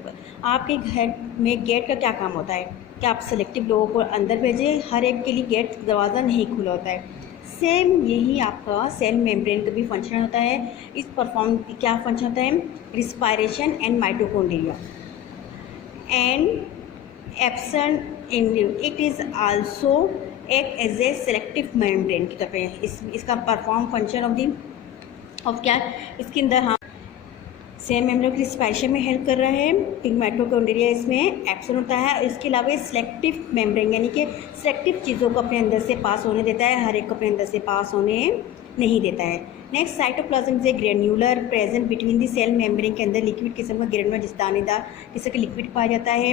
आपके घर में गेट का क्या काम होता है, कि आप सेलेक्टिव लोगों को अंदर भेजें, हर एक के लिए गेट दरवाज़ा नहीं खुला होता है। सेम यही आपका सेल मेम्ब्रेन का भी फंक्शन होता है। इस परफॉर्म क्या फंक्शन होता है, respiration and mitochondria and absent in it is also act as a selective membrane की तरफ इसका परफॉर्म फंक्शन ऑफ क्या, इसके अंदर हाँ सेल मेम्ब्रेन की रिस्पायरेशन में हेल्प कर रहा है, पिग माइटोकॉन्ड्रिया इसमें एब्सेंट होता है। इसके अलावा सेलेक्टिव मेम्ब्रेन यानी कि सेलेक्टिव चीज़ों को अपने अंदर से पास होने देता है, हर एक को अपने अंदर से पास होने नहीं देता है। नेक्स्ट साइटोप्लाज्म से granular present between the cell membrane के अंदर लिक्विड किस्म का ग्रेनुलर जिस दानेदार किस्म का लिक्विड पाया जाता है।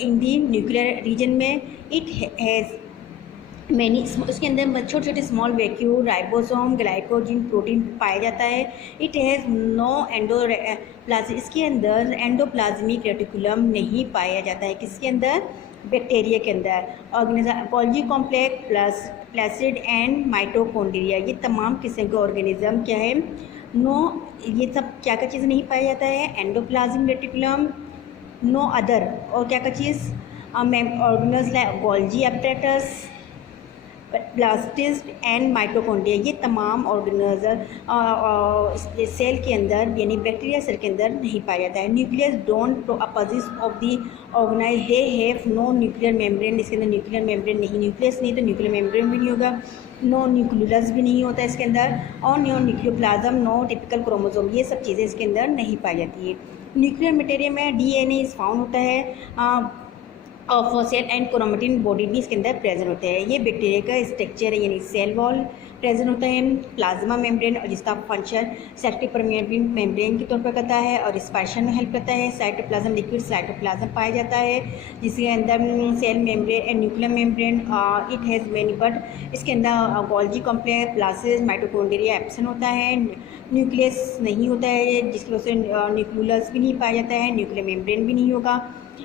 इन दी न्यूक्लियर रीजन में इट हैज़ मैनी, उसके अंदर छोटे छोटे small vacuole, ribosome, glycogen, protein पाया जाता है। इट हैज़ नो एंडोप्लाज्म, इसके अंदर एंडोप्लाज्मिक रेटिकुलम नहीं पाया जाता है, किसके अंदर, बैक्टीरिया के अंदर। Organism Golgi complex plus placid and mitochondria, ये तमाम किस्म के ऑर्गेनिज्म क्या है, नो, ये सब क्या क्या चीज़ नहीं पाया जाता है, एंडोप्लाज्मिक रेटिकुलम, नो अदर, और क्या क्या चीज़ organism like Golgi apparatus, plastids and mitochondria, ये तमाम ऑर्गेनिज्म सेल के अंदर यानी बैक्टीरिया सेल के अंदर नहीं पाया जाता है। Nucleus don't opposite of the organise, they have no nuclear membrane, इसके अंदर न्यूक्लियर मेम्ब्रेन नहीं, न्यूक्लियस नहीं तो न्यूक्लियर मेम्ब्रेन भी नहीं होगा, नो न्यूक्लियस भी नहीं होता इसके अंदर, और no nucleoplasm, no typical chromosome, ये सब चीज़ें इसके अंदर नहीं पाई जाती है। न्यूक्लियर मटेरियल में डीएनए इज फाउंड होता है of cell and chromatin body भी इसके अंदर प्रेजेंट होते हैं। ये बैक्टीरिया का स्ट्रक्चर है, यानी सेल वॉल प्रेजेंट होता है, प्लाज्मा मेम्ब्रेन और जिसका फंक्शन सेलेक्टिव परमेबल मेम्ब्रेन के तौर पर करता है और रिस्पायरेशन में हेल्प करता है। साइटोप्लाज्म लिक्विड साइटोप्लाज्म पाया जाता है, जिसके अंदर cell membrane and nuclear membrane it has many, but इसके अंदर Golgi complex, plastid, mitochondria absent होता है, न्यूक्लियस नहीं होता है, जिसकी वजह से न्यूक्लियस भी नहीं पाया जाता है, न्यूक्लियर मेम्ब्रेन भी नहीं होगा।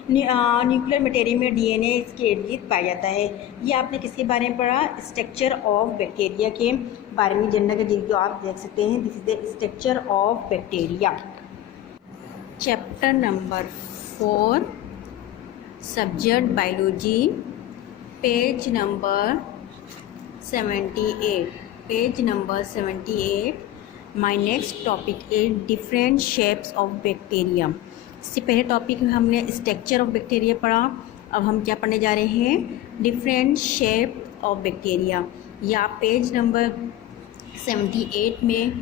न्यूक्लियर मटेरियल में डीएनए इसके इर्द पाया जाता है। ये आपने किसके बारे में पढ़ा, स्ट्रक्चर ऑफ बैक्टीरिया के बारे में जानना के जो आप देख सकते हैं, this is the structure of bacteria. Chapter number 4 subject biology, page number 78, page number 78। My next topic is different shapes of bacteria. इससे पहले टॉपिक में हमने स्ट्रक्चर ऑफ बैक्टीरिया पढ़ा, अब हम क्या पढ़ने जा रहे हैं, डिफरेंट शेप ऑफ बैक्टीरिया। या पेज नंबर 78 में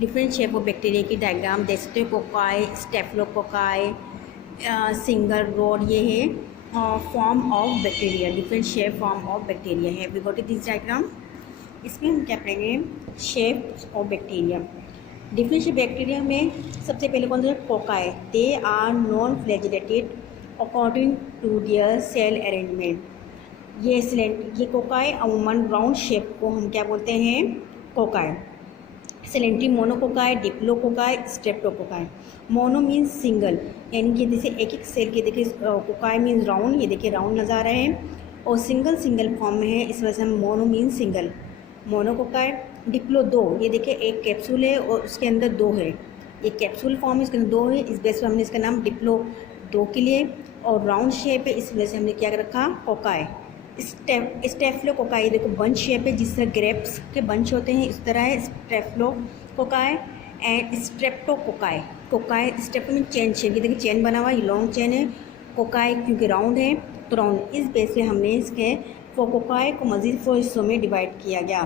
डिफरेंट शेप ऑफ बैक्टीरिया की डायग्राम देख सकते हो, कोकाई, स्टेफिलोकोकाई, सिंगल रोड, ये है form of bacteria, different shape form of bacteria है। We got it this diagram. इसमें हम क्या पढ़ेंगे, shape of bacteria. Different bacteria में सबसे पहले कौन सा, cocci, they are non flagellated according to their cell arrangement. ये कोकाई अमूमन राउंड शेप को हम क्या बोलते हैं, कोकाई। सिलेंट्री monococci, diplococci, streptococci. Mono means single, यानी कि जैसे एक एक सेल के देखिए, कोकाई मीन्स राउंड, ये देखिए राउंड नज़र आ रहे हैं, और सिंगल फॉर्म में है, इस वजह से हम मोनो मीन्स सिंगल, मोनोकोकाई। डिप्लो दो, ये देखिए एक कैप्सूल है और उसके अंदर दो है, ये कैप्सूल फॉर्म है, इसके अंदर दो है, इस बेस पर हमने इसका नाम डिप्लो दो के लिए, और राउंड शेप है, इस वजह से हमने क्या रखा, कोकाई। स्टेफिलोकोकाई, देखो बंच शेप है, जिस तरह ग्रेप्स के बंच होते हैं इस तरह है स्टेफिलोकोकाई। एंड स्ट्रेप्टोकोकाई, कोकाई स्टेप में चेन शेप, ये देखिए चेन बना हुआ, ये लॉन्ग चेन है, कोकाई क्योंकि राउंड है तो राउंड, इस बेस पे हमने इसके कोकाई को मज़ीद 4 हिस्सों में डिवाइड किया गया,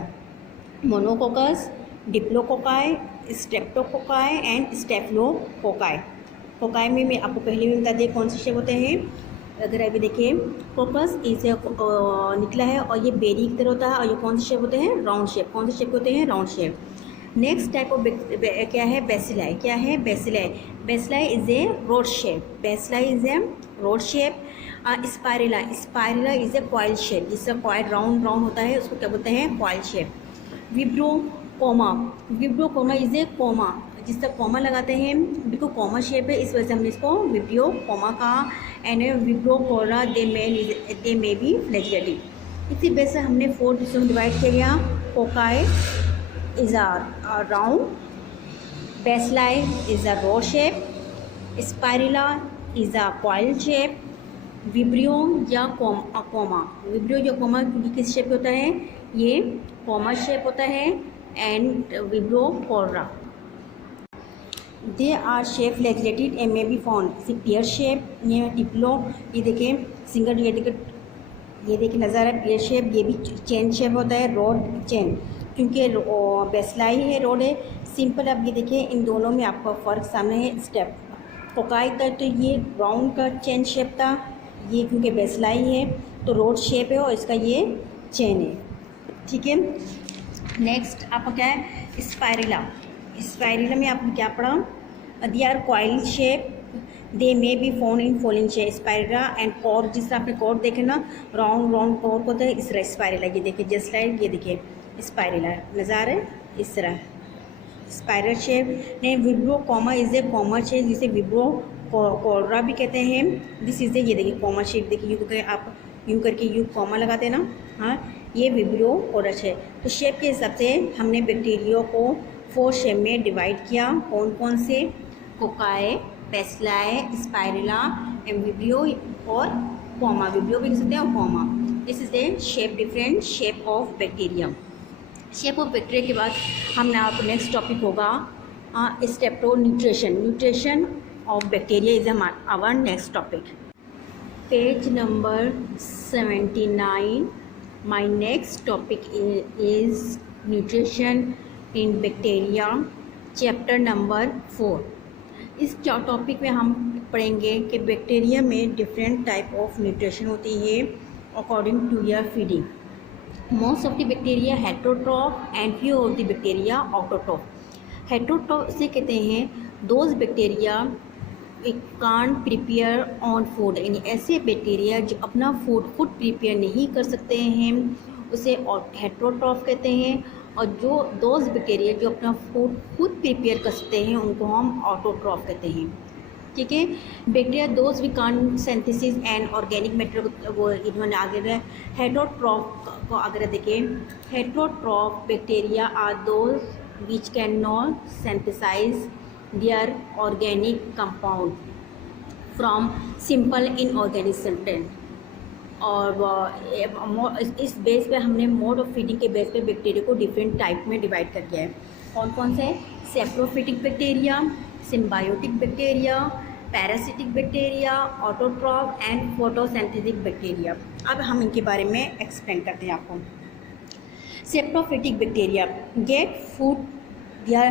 monococcus, diplococci, streptococci and स्टेफिलोकोकाई। Cocci में मैं आपको पहले भी बता दें कौन से शेप होते हैं। अगर अभी देखिए कोकस इसे निकला है और ये बेरी की तरह होता है, और ये कौन से शेप होते हैं, राउंड शेप। कौन से शेप होते हैं, round shape. Next type of क्या है, बेसिलाई। क्या है, bacilli. Bacilli is a rod shape. Bacilli is a rod shape. Spirilla, spirilla is a coil shape, जिसका कॉइल राउंड राउंड होता है, उसको क्या बोलते हैं, coil shape. Vibrio comma, vibrio comma is a comma, जिस तक कॉमा लगाते हैं, बिल्कुल कॉमा शेप है, इस वजह से हमने इसको विब्रियोकोमा कहा। And vibrio cholera they may be flagellative. इसी वजह से हमने 4 हिस्सों में डिवाइड किया गया। Cocci is a round, bacilli is a rod shape, spirilla is a coil shape, vibrio या कोमा, विब्रियो या कोमा किस शेप होता है, ये कोमा शेप होता है। And vibrio cholera they are shape flagellated and may be found, इसी पेयर शेप। ये डिप्लो, ये देखिए सिंगल, ये देखिए नज़र है पेयर शेप, ये भी चेन शेप होता है, रोड चेन, क्योंकि बेसलाई है, रोड है, सिंपल। अब ये देखिए इन दोनों में आपका फ़र्क सामने है। स्टेप कोकाई का तो ये राउंड का चेन शेप था, ये क्योंकि बेसलाई है तो रोड शेप है, और इसका ये चेन है, ठीक है। नेक्स्ट आपका क्या है, स्पाइरेला। स्पाइरेला में आपने क्या पढ़ा, they are coil shape, they may be found in following shape. Spirilla and cord, जिस तरह आपने कॉर्ड देखे ना, राउंड राउंड कॉर्ड होता है, इस तरह स्पाइरेला। ये देखिए जस्ट लाइक, ये देखिए स्पाइरेला नज़र है, इस तरह स्पाइरल शेप। ने विब्रो comma is a comma shape, जिसे विब्रो कोर्रा भी कहते हैं। दिस इज ए, ये देखिए कॉमा शेप, देखिए यूँ करके आप यूँ करके यूँ कॉमा लगाते हैं ना, हाँ, ये विब्रो कोरस है। तो शेप के हिसाब से हमने बैक्टीरिया को 4 शेप में डिवाइड किया। कौन कौन से, cocci, bacilli, spirilla and vibrio और कोमा। विब्रियो भी कह सकते हैं और comma. This is a shape, different shape of bacteria. Shape of bacteria के बाद हमने आपको नेक्स्ट टॉपिक होगा स्टेप्टो nutrition. Nutrition of bacteria is our next topic. Page number 79। My next topic is nutrition in bacteria, chapter number 4। इस टॉपिक में हम पढ़ेंगे कि बैक्टीरिया में डिफरेंट टाइप ऑफ न्यूट्रिशन होती है according to your feeding. Most of the bacteria heterotroph and few of the bacteria autotroph. Heterotroph से कहते हैं those bacteria can't prepare on food, यानी ऐसे बैक्टीरिया जो अपना फूड खुद प्रिपेयर नहीं कर सकते हैं, उसे हेटेरोट्रॉफ कहते हैं। और जो दोज बैक्टीरिया जो अपना फूड खुद प्रिपेयर कर सकते हैं, उनको हम ऑटोट्रॉफ कहते हैं, ठीक है। Bacteria those we can't synthesis and organic matter, वो इन्होंने आगे हेटेरोट्रॉफ को अगर देखें, heterotroph bacteria are those which can not synthesise their organic compound from simple inorganic substance. और इस बेस पे हमने मोड ऑफ फीडिंग के बेस पे बैक्टीरिया को डिफरेंट टाइप में डिवाइड कर दिया है। कौन कौन से, saprophytic bacteria, symbiotic bacteria, parasitic bacteria, autotroph and photosynthetic bacteria. अब हम इनके बारे में एक्सप्लेन करते हैं आपको। सेप्रोफिटिक बैक्टीरिया गेट फूड या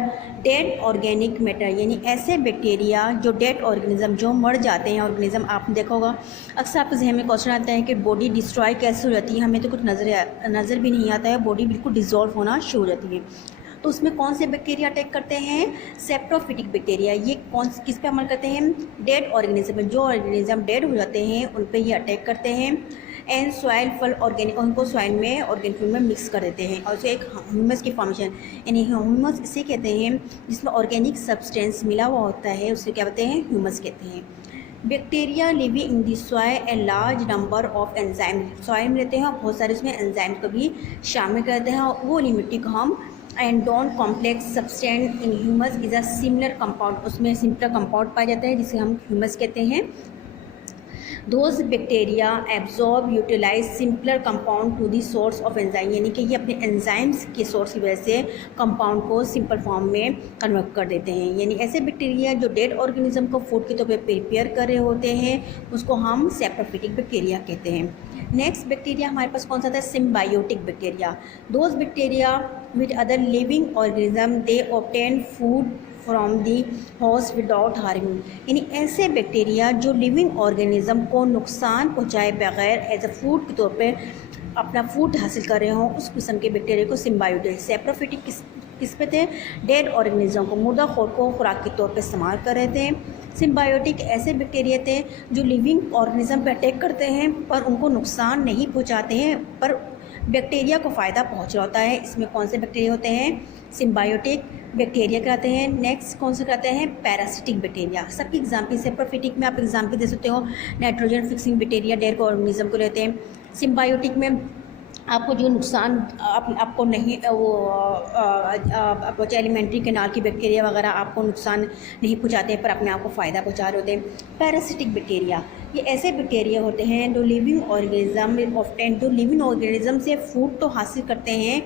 डेड ऑर्गेनिक मैटर, यानी ऐसे बैक्टीरिया जो डेड ऑर्गेनिज्म, जो मर जाते हैं ऑर्गेनिज्म। आपने देखा होगा अक्सर आपके जहन में क्वेश्चन आता है कि बॉडी डिस्ट्रॉय कैसे हो जाती है, हमें तो कुछ नज़र भी नहीं आता है, बॉडी बिल्कुल डिज़ोल्व होना शुरू हो जाती है। तो उसमें कौन से बैक्टीरिया अटैक करते हैं, सेप्रोफिटिक बैक्टीरिया। ये कौन किस पे अमल करते हैं, डेड ऑर्गेनिज्म, जो ऑर्गेनिज्म डेड हो जाते हैं उन पे ये अटैक करते हैं। एंड सॉइल फल ऑर्गेनिक, उनको सॉइल में ऑर्गेनिक में मिक्स कर देते हैं, और उसे एक ह्यूमस की फॉर्मेशन, यानी ह्यूमस इसे कहते हैं जिसमें ऑर्गेनिक सब्सटेंस मिला हुआ होता है, उसे क्या कहते हैं, ह्यूमस कहते हैं। Bacteria living in the soil a large number of enzyme, soil में रहते हैं और बहुत सारे उसमें एंजाइम को भी शामिल करते हैं, और वो लिमिटी को हम and don complex substance in humus is a similar compound, उसमें सिमिलर कंपाउंड पाया जाता है जिसे हम ह्यूमस कहते हैं। Those bacteria absorb utilise simpler compound to the source of enzyme, यानी कि ये अपने एंजाइम्स के सोर्स की वजह से कंपाउंड को सिंपल फॉर्म में कन्वर्ट कर देते हैं। यानी ऐसे बैक्टीरिया जो डेड ऑर्गेनिज्म को फूड के तौर पे प्रिपेयर कर रहे होते हैं, उसको हम सेप्रोफिटिक बैक्टीरिया कहते हैं। नेक्स्ट बैक्टीरिया हमारे पास कौन सा था, symbiotic bacteria. Those bacteria with other living organism they obtain food from the host without harming, यानी ऐसे बैक्टीरिया जो लिविंग ऑर्गेनिज्म को नुकसान पहुँचाए बगैर एज अ फूड के तौर पर अपना फूड हासिल कर रहे हों, उस किस्म के बैक्टीरिया को सिम्बायोटिक। सेप्रोफिटिक किस पे थे, डेड ऑर्गेनिज्म को, मुर्दा खोर को खुराक के तौर पर इस्तेमाल कर रहे थे। सिम्बायोटिक ऐसे बैक्टीरिया थे जो लिविंग ऑर्गेनिज्म पर अटैक करते हैं पर उनको नुकसान नहीं पहुंचाते हैं, पर बैक्टीरिया को फ़ायदा पहुंच रहा होता है। इसमें कौन से बैक्टीरिया होते हैं, सिम्बायोटिक बैक्टीरिया कहते हैं। नेक्स्ट कौन से कहते हैं, पैरासिटिक बैक्टीरिया। सबकी एग्जाम्पल, सेप्रोफिटिक में आप एग्जाम्पल दे सकते हो, nitrogen fixing bacteria dead organism को लेते हैं। सिम्बायोटिक में आपको जो नुकसान आपको नहीं वो एलिमेंट्री कैनाल की बैक्टीरिया वगैरह आपको नुकसान नहीं पहुंचाते पर अपने आप को फ़ायदा पहुंचा रहे होते हैं। पैरासिटिक बैक्टीरिया, ये ऐसे बैक्टीरिया होते हैं जो लिविंग ऑर्गेनिज्म ऑफ्टेन, जो लिविंग ऑर्गेनिज्म से फूड तो हासिल करते हैं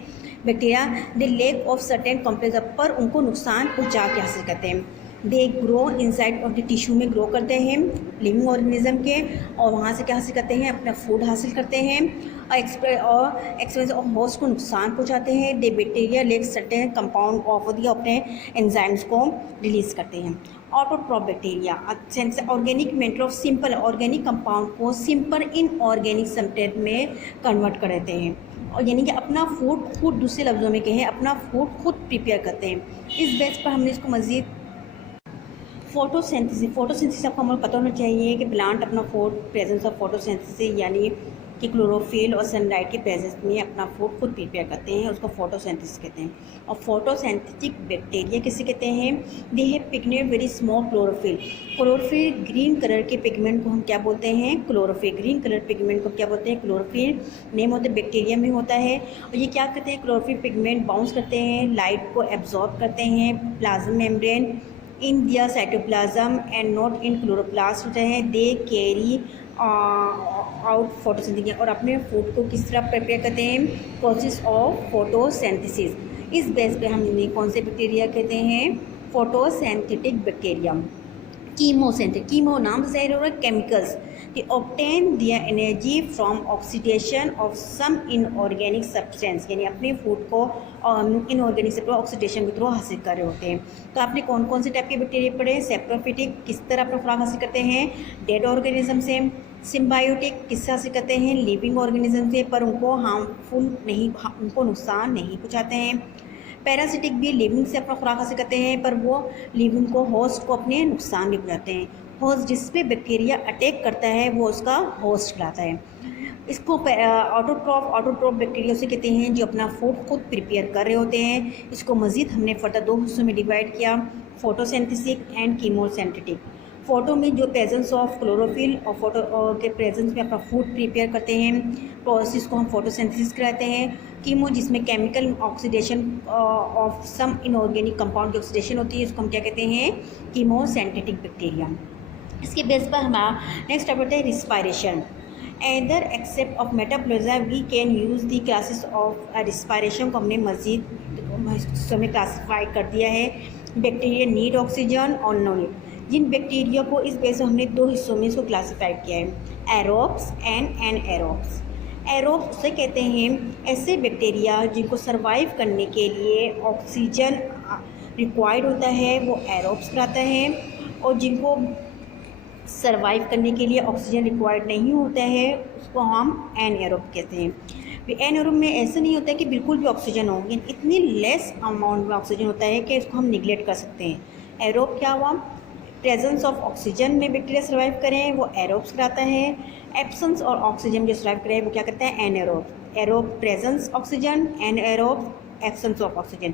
bacteria, they lake of certain complex, पर उनको नुकसान पहुँचा के हासिल करते हैं। They grow inside of the tissue में ग्रो करते हैं लिविंग ऑर्गेनिज्म के, और वहाँ से क्या हासिल करते हैं, अपना फूड हासिल करते हैं और एक्सपेंस ऑफ होस्ट को नुकसान पहुँचाते हैं। They bacteria lack certain compound of the अपने एंजाइम्स को रिलीज़ करते हैं। Autotroph bacteria organic matter of simple organic compound को सिंपल इनऑर्गेनिक सब्सटेंस में कन्वर्ट कर देते हैं, और यानी कि अपना फूड खुद, दूसरे लफ्ज़ों में कहें अपना फूड खुद प्रिपेयर करते हैं। इस बेस पर हमने इसको मज़ीद फोटोसिंथेसिस आपको हमें पता होना चाहिए कि प्लांट अपना फूड प्रेजेंस ऑफ फोटोसिंथेसिस यानी कि क्लोरोफिल और सनलाइट के प्रेजेंस में अपना फूड खुद प्रिपेयर करते हैं, उसको फोटोसिंथेसिस कहते हैं। और फोटोसिंथेटिक बैक्टीरिया किसे कहते हैं, they have pigment very small chlorophyll green colour के पिगमेंट को हम क्या बोलते हैं, क्लोरोफिल। ग्रीन कलर पिगमेंट को क्या बोलते हैं, क्लोरोफिल। नेम होते बैक्टीरिया में होता है, और ये क्या करते हैं, क्लोरोफिल पिगमेंट बाउंस करते हैं, लाइट को एब्जॉर्ब करते हैं प्लाज्मा मेम्ब्रेन इन दिया cytoplasm and not in chloroplast होते हैं। दे कैरी आउट फोटोसिंथेसिस, और अपने फूड को किस तरह प्रिपेयर करते हैं, प्रोसेस ऑफ फोटोसिंथेसिस। इस बेस पे हम कौन से बैक्टीरिया कहते हैं, फोटोसिंथेटिक बैक्टीरिया। कीमो नाम से हो रहा है केमिकल्स, कि ऑब्टेन दिया energy from oxidation of some inorganic substance, यानी अपने फूड को इनऑर्गेनिक से ऑक्सीडेशन के थ्रू हासिल कर रहे होते हैं। तो आपने कौन कौन से टाइप के बैक्टीरिया पढ़े, सेप्रोफिटिक किस तरह अपना खुराक हासिल करते हैं डेड ऑर्गेनिज्म से, सिम्बायोटिक किससे हासिल करते हैं लिविंग ऑर्गेनिज्म से पर उनको हार्मफुल नहीं, उनको नुकसान नहीं पहुँचाते हैं। पैरासिटिक भी लिविंग से अपना खुराक हासिल करते हैं पर वो लिविंग को, होस्ट को अपने नुकसान भी पहुँचाते हैं। होस्ट जिस पे बैक्टीरिया अटैक करता है वो उसका होस्ट कहलाता है। इसको ऑटोट्रॉफ बैक्टीरिया से कहते हैं जो अपना फूड खुद प्रिपेयर कर रहे होते हैं। इसको मज़ीद हमने फर्दर दो हिस्सों में डिवाइड किया, फोटोसिंथेटिक एंड कीमोसिंथेटिक। फोटो में जो प्रेजेंस ऑफ क्लोरोफिल और फोटो के प्रेजेंस में अपना फूड प्रिपेयर करते हैं, प्रोसेस को हम फोटोसिंथेसिस कराते हैं। कीमो जिसमें chemical oxidation of some inorganic compound की ऑक्सीडेशन होती है, इसको हम क्या कहते हैं, कीमोसिंथेटिक बैक्टीरिया। इसके बेस पर हमारा नेक्स्ट टॉपिक है respiration. Either except of metabolism we can use the classes of respiration को हमने मज़ीद हिस्सों में क्लासीफाई कर दिया है। बैक्टीरिया नीड ऑक्सीजन और नॉन नीड। जिन बैक्टीरिया को इस बेस हमने दो हिस्सों में इसको क्लासीफाई किया है, एरोब्स एंड एनएरोब्स। एरोब्स उसे कहते हैं ऐसे बैक्टीरिया जिनको सर्वाइव करने के लिए ऑक्सीजन रिक्वायर्ड होता है, वो एरोब्स कहलाता है। और जिनको सर्वाइव करने के लिए ऑक्सीजन रिक्वायर्ड नहीं होता है उसको हम एनएरोब कहते हैं। एनएरोब में ऐसा नहीं होता है कि बिल्कुल भी ऑक्सीजन हो, इतनी लेस अमाउंट में ऑक्सीजन होता है कि इसको हम निगलेक्ट कर सकते हैं। एरोब क्या हुआ, प्रेजेंस ऑफ ऑक्सीजन में बैक्टीरिया सर्वाइव करें वो एरोब्स कहलाता है। एब्सेंस और ऑक्सीजन जो सर्वाइव करें वो क्या करता है, anaerobe. Aerobe presence oxygen, anaerobe absence of oxygen.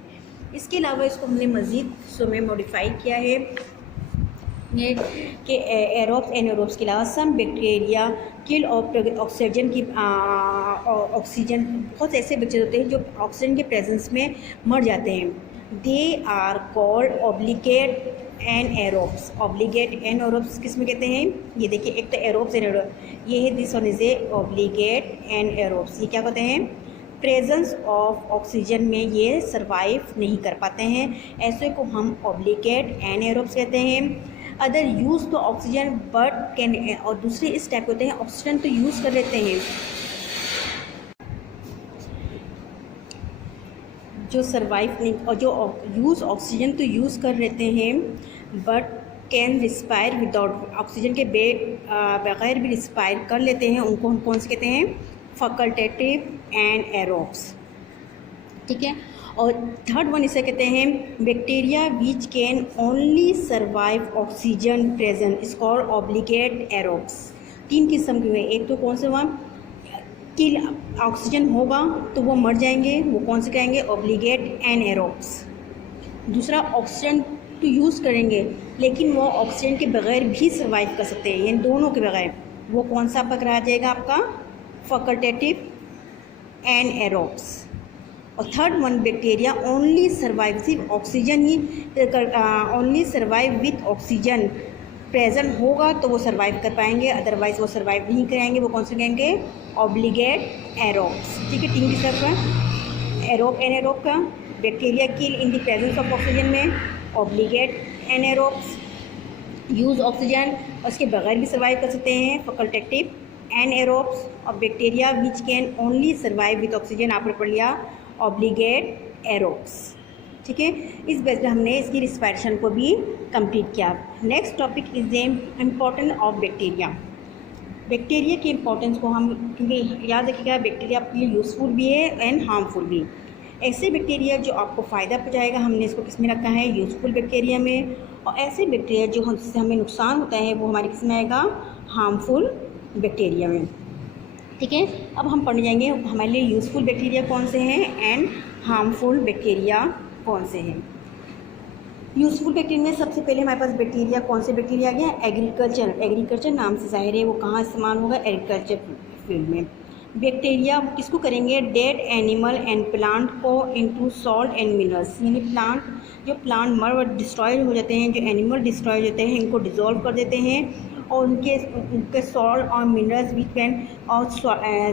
इसके अलावा इसको हमने मज़ीद हिस्सों में मॉडिफाई किया है ये कि एरोब्स एनएरोब्स के अलावा सम बैक्टीरिया किल ऑक्सीजन की ऑक्सीजन, बहुत ऐसे बैक्टीरिया होते हैं जो ऑक्सीजन के प्रेजेंस में मर जाते हैं। They are called obligate anaerobes. Obligate anaerobes किस में कहते हैं, ये देखिए एक तो एरोब्स एनएरोब, ये है this one is a obligate anaerobes. ये क्या कहते हैं, प्रेजेंस ऑफ ऑक्सीजन में ये सर्वाइव नहीं कर पाते हैं, ऐसे को हम ऑब्लिगेट एनएरोब्स कहते हैं। अदर यूज़ तो ऑक्सीजन बट कैन, और दूसरे इस टाइप होते हैं ऑक्सीजन तो यूज़ कर लेते हैं, जो सर्वाइव नहीं और जो यूज़ ऑक्सीजन तो यूज़ कर लेते हैं but can respire without, oxygen के बगैर भी रिस्पायर कर लेते हैं, उनको हम कौन से कहते हैं, फैकल्टेटिव एंड एरोब्स। ठीक है। और थर्ड वन इसे कहते हैं bacteria which can only survive oxygen present is called obligate aerobes. तीन किस्म के हुए, एक तो कौन से हुआ कि ऑक्सीजन होगा तो वो मर जाएंगे, वो कौन से कहेंगे, ऑब्लिगेट एनाएरोब्स। दूसरा ऑक्सीजन तो यूज़ करेंगे लेकिन वो ऑक्सीजन के बगैर भी सर्वाइव कर सकते हैं, यानी दोनों के बगैर, वो कौन सा पकड़ा जाएगा आपका, फैकल्टेटिव एनाएरोब्स। और third one bacteria only survive, सिर्फ ऑक्सीजन ही only survive with oxygen present होगा तो वो सर्वाइव कर पाएंगे, अदरवाइज वो सर्वाइव नहीं करेंगे, वो कौन से कहेंगे, ऑब्लिगेट एरोब्स। ठीक है, तीन की तरफ का एरोब एनाएरोब का, bacteria kill in the presence of oxygen में ऑब्लिगेट एनाएरोब्स, यूज़ ऑक्सीजन और उसके बगैर भी सर्वाइव कर सकते हैं, फैकल्टेटिव एनाएरोब्स, और bacteria which can only survive with oxygen आपने पढ़ लिया, ऑब्लिगेट एरोब्स। ठीक है, इस बेस पे हमने इसकी रिस्पायरेशन को भी कंप्लीट किया। Next topic is the importance of bacteria. Bacteria की इम्पोर्टेंस को हम, क्योंकि याद रखिएगा बैक्टीरिया आपके लिए यूज़फुल भी है एंड हार्मफुल भी। ऐसे बैक्टीरिया जो आपको फ़ायदा पहुँचाएगा हमने इसको किस में रखा है, यूज़फुल बैक्टीरिया में, और ऐसे बैक्टीरिया जो जिससे हमें नुकसान होता है वो हमारे किस में आएगा, हार्मफुल बैक्टीरिया में। ठीक है, अब हम पढ़ जाएंगे हमारे लिए यूज़फुल बैक्टीरिया कौन से हैं एंड हार्मफुल बैक्टीरिया कौन से हैं। यूज़फुल बैक्टीरिया में सबसे पहले हमारे पास बैक्टीरिया, कौन से बैक्टीरिया आ गया, एग्रीकल्चर। एग्रीकल्चर नाम से जाहिर है वो कहाँ इस्तेमाल होगा, एग्रीकल्चर फील्ड में। बैक्टीरिया किसको करेंगे, डेड एनिमल एंड प्लांट को इनटू सॉल्ट एंड मिनरल्स, यानी प्लांट, जो प्लांट मर डिस्ट्रॉय हो जाते हैं, जो एनिमल डिस्ट्रॉय हो जाते हैं, इनको डिज़ोल्व कर देते हैं और उनके सॉल्ट और मिनरल्स विच कैन, और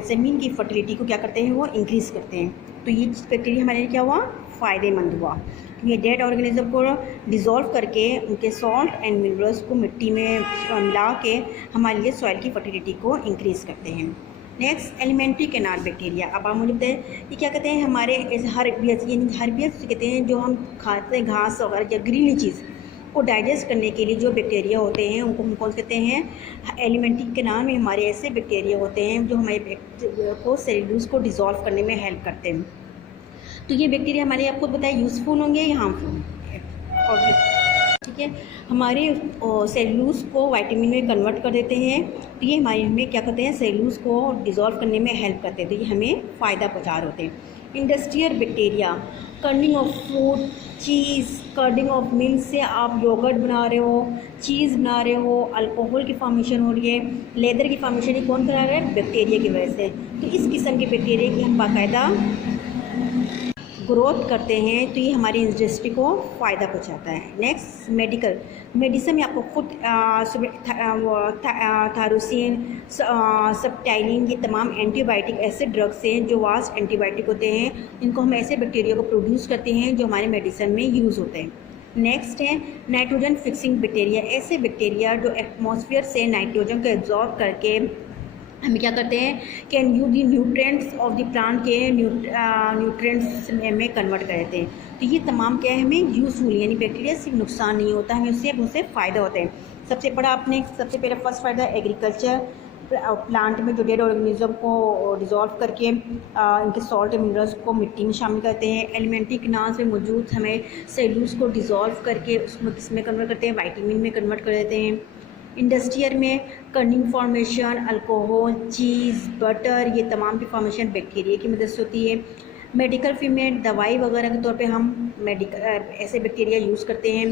ज़मीन की फर्टिलिटी को क्या करते हैं, वो इंक्रीज़ करते हैं। तो ये बैक्टीरिया हमारे लिए क्या हुआ, फ़ायदेमंद हुआ। ये डेड ऑर्गेनिज्म को डिज़ोल्व करके उनके सॉल्ट एंड मिनरल्स को मिट्टी में मिला के हमारे लिए सॉइल की फर्टिलिटी को इंक्रीज़ करते हैं। Next alimentary canal bacteria. अब आप मुझे बताएं ये क्या कहते हैं, हमारे हर्बियस, यानी हर्बियस कहते हैं जो हम खाते हैं घास वगैरह या ग्रीनी चीज़ को डाइजेस्ट करने के लिए जो बैक्टीरिया होते हैं उनको हम कौन कहते हैं, एलिमेंट्री कैनाल में हमारे ऐसे बैक्टीरिया होते हैं जो हमारे को सेल्यूलोज को डिज़ोल्व करने में हेल्प करते हैं। तो ये बैक्टीरिया हमारे आपको बताया यूज़फुल होंगे या हार्मफुल, और ठीक है, हमारे सेल्यूलोज को विटामिन में कन्वर्ट कर देते हैं, तो ये हमारे हमें क्या करते हैं, सेल्यूलोज को डिज़ोल्व करने में हेल्प करते हैं, तो ये हमें फ़ायदा पहुँचा रहे होते हैं। Industrial bacteria, curding of food, cheese, curding of milk से आप योगर्ट बना रहे हो, चीज़ बना रहे हो, अल्कोहल की फॉर्मेशन हो रही है, लेदर की फॉर्मेशन ये कौन करा रहा है, बैक्टीरिया की वजह से। तो इस किस्म के बैक्टीरिया की हम बाकायदा ग्रोथ करते हैं, तो ये हमारी इंडस्ट्री को फ़ायदा पहुंचाता है। नेक्स्ट मेडिकल, मेडिसिन में आपको खुद थायरोसिन, सब्टाइलिन, ये तमाम एंटीबायोटिक ऐसे ड्रग्स हैं जो वास्ट एंटीबायोटिक होते हैं, इनको हम ऐसे बैक्टीरिया को प्रोड्यूस करते हैं जो हमारे मेडिसिन में यूज़ होते हैं। नेक्स्ट है नाइट्रोजन फिक्सिंग बैक्टीरिया, ऐसे बैक्टीरिया जो एटमॉस्फेयर से नाइट्रोजन को एब्जॉर्ब करके हमें क्या करते हैं, can use the nutrients of the plant के न्यूट्रिएंट्स में कन्वर्ट कर देते हैं। तो ये तमाम क्या है, हमें यूज़फुल, यानी बैक्टीरिया सिर्फ नुकसान नहीं होता, हमें उससे फ़ायदा होता है। सबसे बड़ा आपने सबसे पहले फर्स्ट फ़ायदा एग्रीकल्चर, प्लांट में जो डेड ऑर्गेनिज्म को डिज़ोल्व करके इनके सॉल्ट मिनरल्स को मिट्टी में शामिल करते हैं। एलिमेंट्री कैनाल्स में मौजूद हमें सेल्यूलोज को डिज़ोल्व करके उसमें किसमें कन्वर्ट करते हैं, विटामिन में कन्वर्ट कर देते हैं। इंडस्ट्रियल में कर्निंग फॉर्मेशन, अल्कोहल, चीज़, बटर, ये तमाम की फॉर्मेशन बैक्टीरिया की मदद से होती है। मेडिकल फील्ड में दवाई वगैरह के तौर पे हम ऐसे बैक्टीरिया यूज़ करते हैं।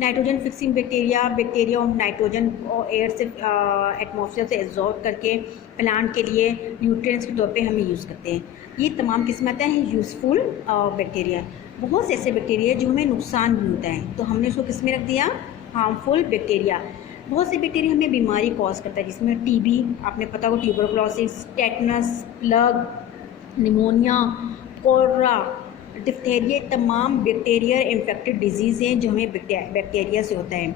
नाइट्रोजन फिक्सिंग बैक्टीरिया, बैक्टीरिया और नाइट्रोजन और एयर से एटमॉस्फेयर से एब्जॉर्ब करके प्लांट के लिए न्यूट्रिएंट्स के तौर पे हमें यूज़ करते हैं। ये तमाम किस्म आते हैं यूज़फुल बैक्टीरिया। बहुत से ऐसे बैक्टीरिया जो हमें नुकसान भी होता है, तो हमने उसको किस में रख दिया, हार्मफुल बैक्टीरिया। बहुत से बैक्टीरिया हमें बीमारी कॉज करता है, जिसमें टीबी, आपने पता हो, tuberculosis, tetanus, plague, pneumonia, cholera, diphtheria, तमाम बैक्टीरिया इन्फेक्टेड डिजीज़ हैं जो हमें बैक्टीरिया से होता है।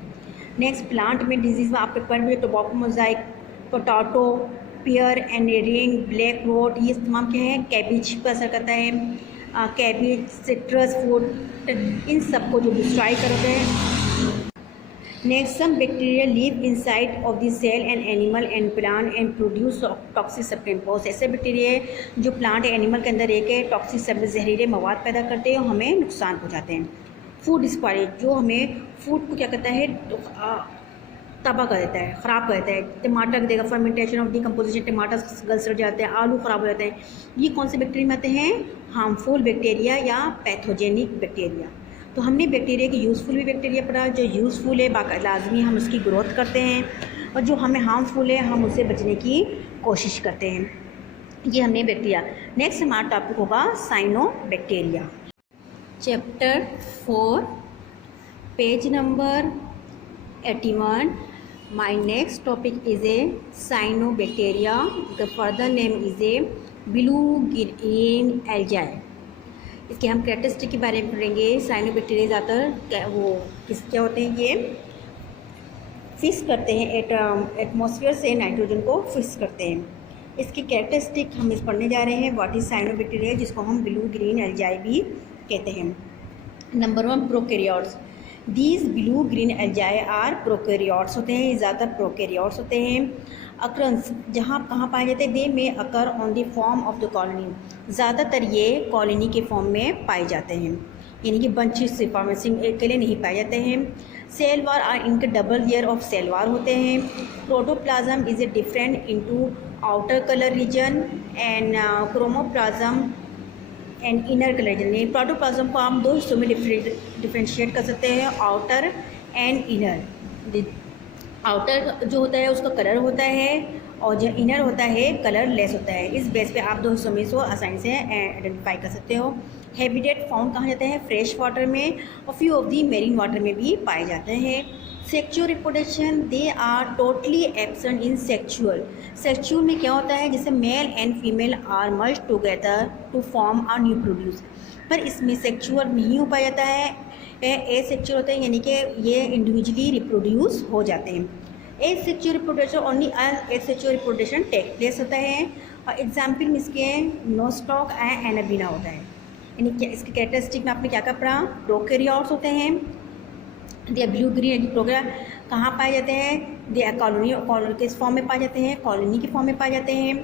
नेक्स्ट प्लांट में डिजीज़ में आपके पर में tobacco mosaic, potato, pear and ring, black rot, ये तमाम क्या है कैबिज पर असर करता है। कैबिज, सिट्रस फूड, इन सब को जो डिस्ट्रॉय करते हैं। Next some bacteria live inside of the cell and animal and plant and produce toxic substance. बहुत ऐसे बैक्टीरिया है जो प्लांट या एनिमल के अंदर रह के टॉक्सिक जहरीले मवाद पैदा करते हैं और हमें नुकसान पहुँचाते हैं। फूड स्पॉइलेज, जो हमें फूड को क्या करता है तबाह कर देता है, ख़राब कर देता है। टमाटर देगा, फर्मेंटेशन ऑफ डिकम्पोजिशन, टमाटर गल सड़ जाते हैं, आलू ख़राब हो जाते हैं। ये कौन से बैक्टीरिया में आते हैं? हार्मफुल बैक्टीरिया या पैथोजेनिक बैक्टीरिया। तो हमने बैक्टीरिया की यूज़फुल भी बैक्टीरिया पढ़ा, जो यूज़फुल है लाजमी हम उसकी ग्रोथ करते हैं, और जो हमें हार्मफुल है हम उससे बचने की कोशिश करते हैं। ये हमने बैक्टीरिया। नेक्स्ट हमारा टॉपिक होगा cyanobacteria. Chapter 4, page number 81. My next topic is a cyanobacteria. The further name is a blue-green algae. इसके हम कैरेक्टरिस्टिक के बारे में पढ़ेंगे। साइनोबैक्टीरिया ज़्यादातर क्या होते हैं? ये फिक्स करते हैं, एटमॉस्फेयर से नाइट्रोजन को फिक्स करते हैं। इसकी कैरेक्टरिस्टिक हम इस पढ़ने जा रहे हैं। व्हाट इज़ साइनोबैक्टीरिया, जिसको हम ब्लू ग्रीन एल्जाई भी कहते हैं। Number 1, prokaryotes. These blue green algae are prokaryotes होते हैं, ज़्यादातर प्रोकैरियोट्स होते हैं। अक्रंस जहाँ कहाँ पाए जाते हैं? दे में occur on the form of the colony. ज़्यादातर ये कॉलोनी के फॉर्म में पाए जाते हैं, यानी कि बंचेस से फॉर्मेशन अकेले नहीं पाए जाते हैं। सेलवार आर इनके डबल लेयर ऑफ सेलवार होते हैं। Protoplasm is a different into outer colour region and chromoplasm and inner colour region. Protoplasm को हम दो हिस्सों में डिफ्रेंशिएट कर सकते हैं, आउटर एंड इनर। आउटर जो होता है उसका कलर होता है, और जो इनर होता है कलर लेस होता है। इस बेस पे आप दो हिस्सों में इसको आसानी से आइडेंटिफाई कर सकते हो। हैबिटेट फाउंड कहाँ जाते हैं? फ्रेश वाटर में, और few of the marine water में भी पाए जाते हैं। Sexual reproduction, they are totally absent in sexual. Sexual में क्या होता है? जैसे male and female are merge together to form a new produce, पर इसमें सेक्चुअल नहीं हो पाया जाता है। ए सेक्चुअल होता है, यानी कि ये इंडिविजुअली रिप्रोड्यूस हो जाते हैं। ए सेक्चुअल रिप्रोडक्शन ओनली ए सेक्चुअल रिप्रोडक्शन टेक प्लेस होता है। और एग्जाम्पल में इसके नोस्टॉक एंड एनाबीना होता है। यानी क्या इसके कैरेक्टरिस्टिक में आपने क्या क्या पढ़ा? प्रोकैरियोट्स होते हैं, दे ब्लू ग्रीन प्रोकैरियोट कहाँ पाए जाते हैं? दे कॉलोनी किस फॉर्म में पाए जाते हैं? कॉलोनी के फॉर्म में पाए जाते हैं।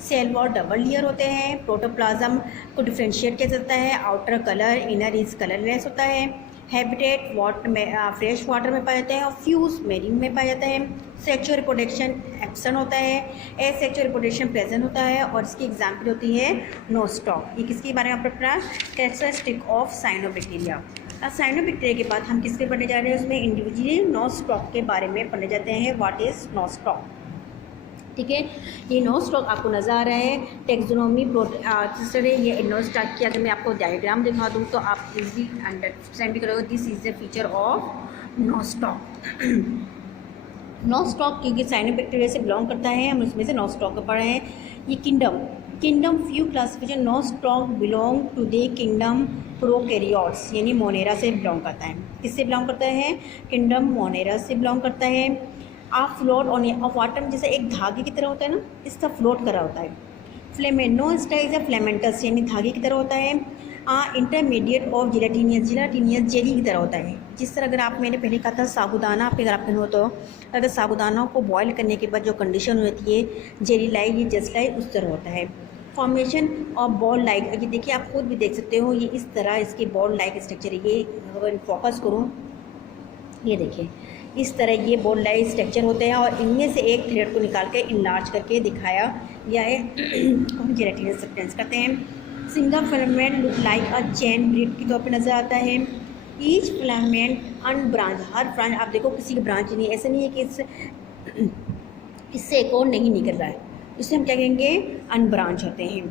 सेल वॉल डबल लेयर होते हैं। प्रोटोप्लाज्म को डिफ्रेंशिएट किया जाता है, outer colour, inner is colourless होता है। हैबिटेट वाटर में फ्रेश वाटर में पाए जाते हैं, और फ्यूज मेरीन में पाया जाता है। सेक्चुअल रिप्रोडक्शन एब्सेंट होता है, ए सेक्चुअल रिप्रोडक्शन प्रेजेंट होता है, और इसकी एग्जाम्पल होती है नोस्टॉक। ये किसके बारे में आपने पढ़ा? Characteristic of cyanobacteria. अब साइनोबैक्टीरिया के बाद हम किसके पढ़ने जा रहे हैं? उसमें इंडिविजुअली नोस्टॉक के बारे में पढ़ने जाते हैं। What is Nostoc? ठीक है, ये नोस्टॉक आपको नज़र आ रहा है। टेक्सोनोमी ये नोस्टॉक की अगर मैं आपको डायग्राम दिखा दूँ तो आप इजीली अंडरस्टैंड भी करोगे। This is the feature of Nostoc. Nostoc क्योंकि साइनोबैक्टीरिया से बिलोंग करता है, हम उसमें से नोस्टॉक का पढ़े हैं। ये kingdom few classification. Nostoc belong to the kingdom prokaryotes, यानी मोनेरा से बिलोंग करता है। किससे बिलोंग करता है? किंगडम मोनेरा से बिलोंग करता है। आप फ्लोट ऑन ऑफ वाटर, जैसे एक धागे की तरह होता है ना, इस तरह फ्लोट कर रहा होता है। फ्लेमेनोस्टा इज अ फ्लेमेंटस, यानी धागे की तरह होता है। इंटरमीडिएट ऑफ जिलेटिनियस जेली की तरह होता है। जिस तरह अगर आप मैंने पहले कहा था साबुदाना आपके घर पे हो, तो अगर साबुदाना को बॉयल करने के बाद जो कंडीशन होती है जेली लाइक, ये जस्ट लाइक उस तरह होता है। फॉर्मेशन ऑफ बॉल लाइक, ये देखिए आप खुद भी देख सकते हो, ये इस तरह इसकी बॉल लाइक स्ट्रक्चर है। ये अगर फोकस करूँ, ये देखिए इस तरह ये बॉल लाइक स्ट्रक्चर होते हैं, और इनमें से एक थ्रेड को निकाल के इनलार्ज करके दिखाया गया है। हम जेलेटिनस सब्सटेंस करते हैं। Single filament look like a chain breed के तौर पे नज़र आता है। ईच फिलामेंट अनब्रांच, हर ब्रांच आप देखो किसी की ब्रांच नहीं, ऐसा नहीं है कि इससे एक और नहीं निकल रहा है, इससे हम क्या कहेंगे? अनब्रांच होते हैं।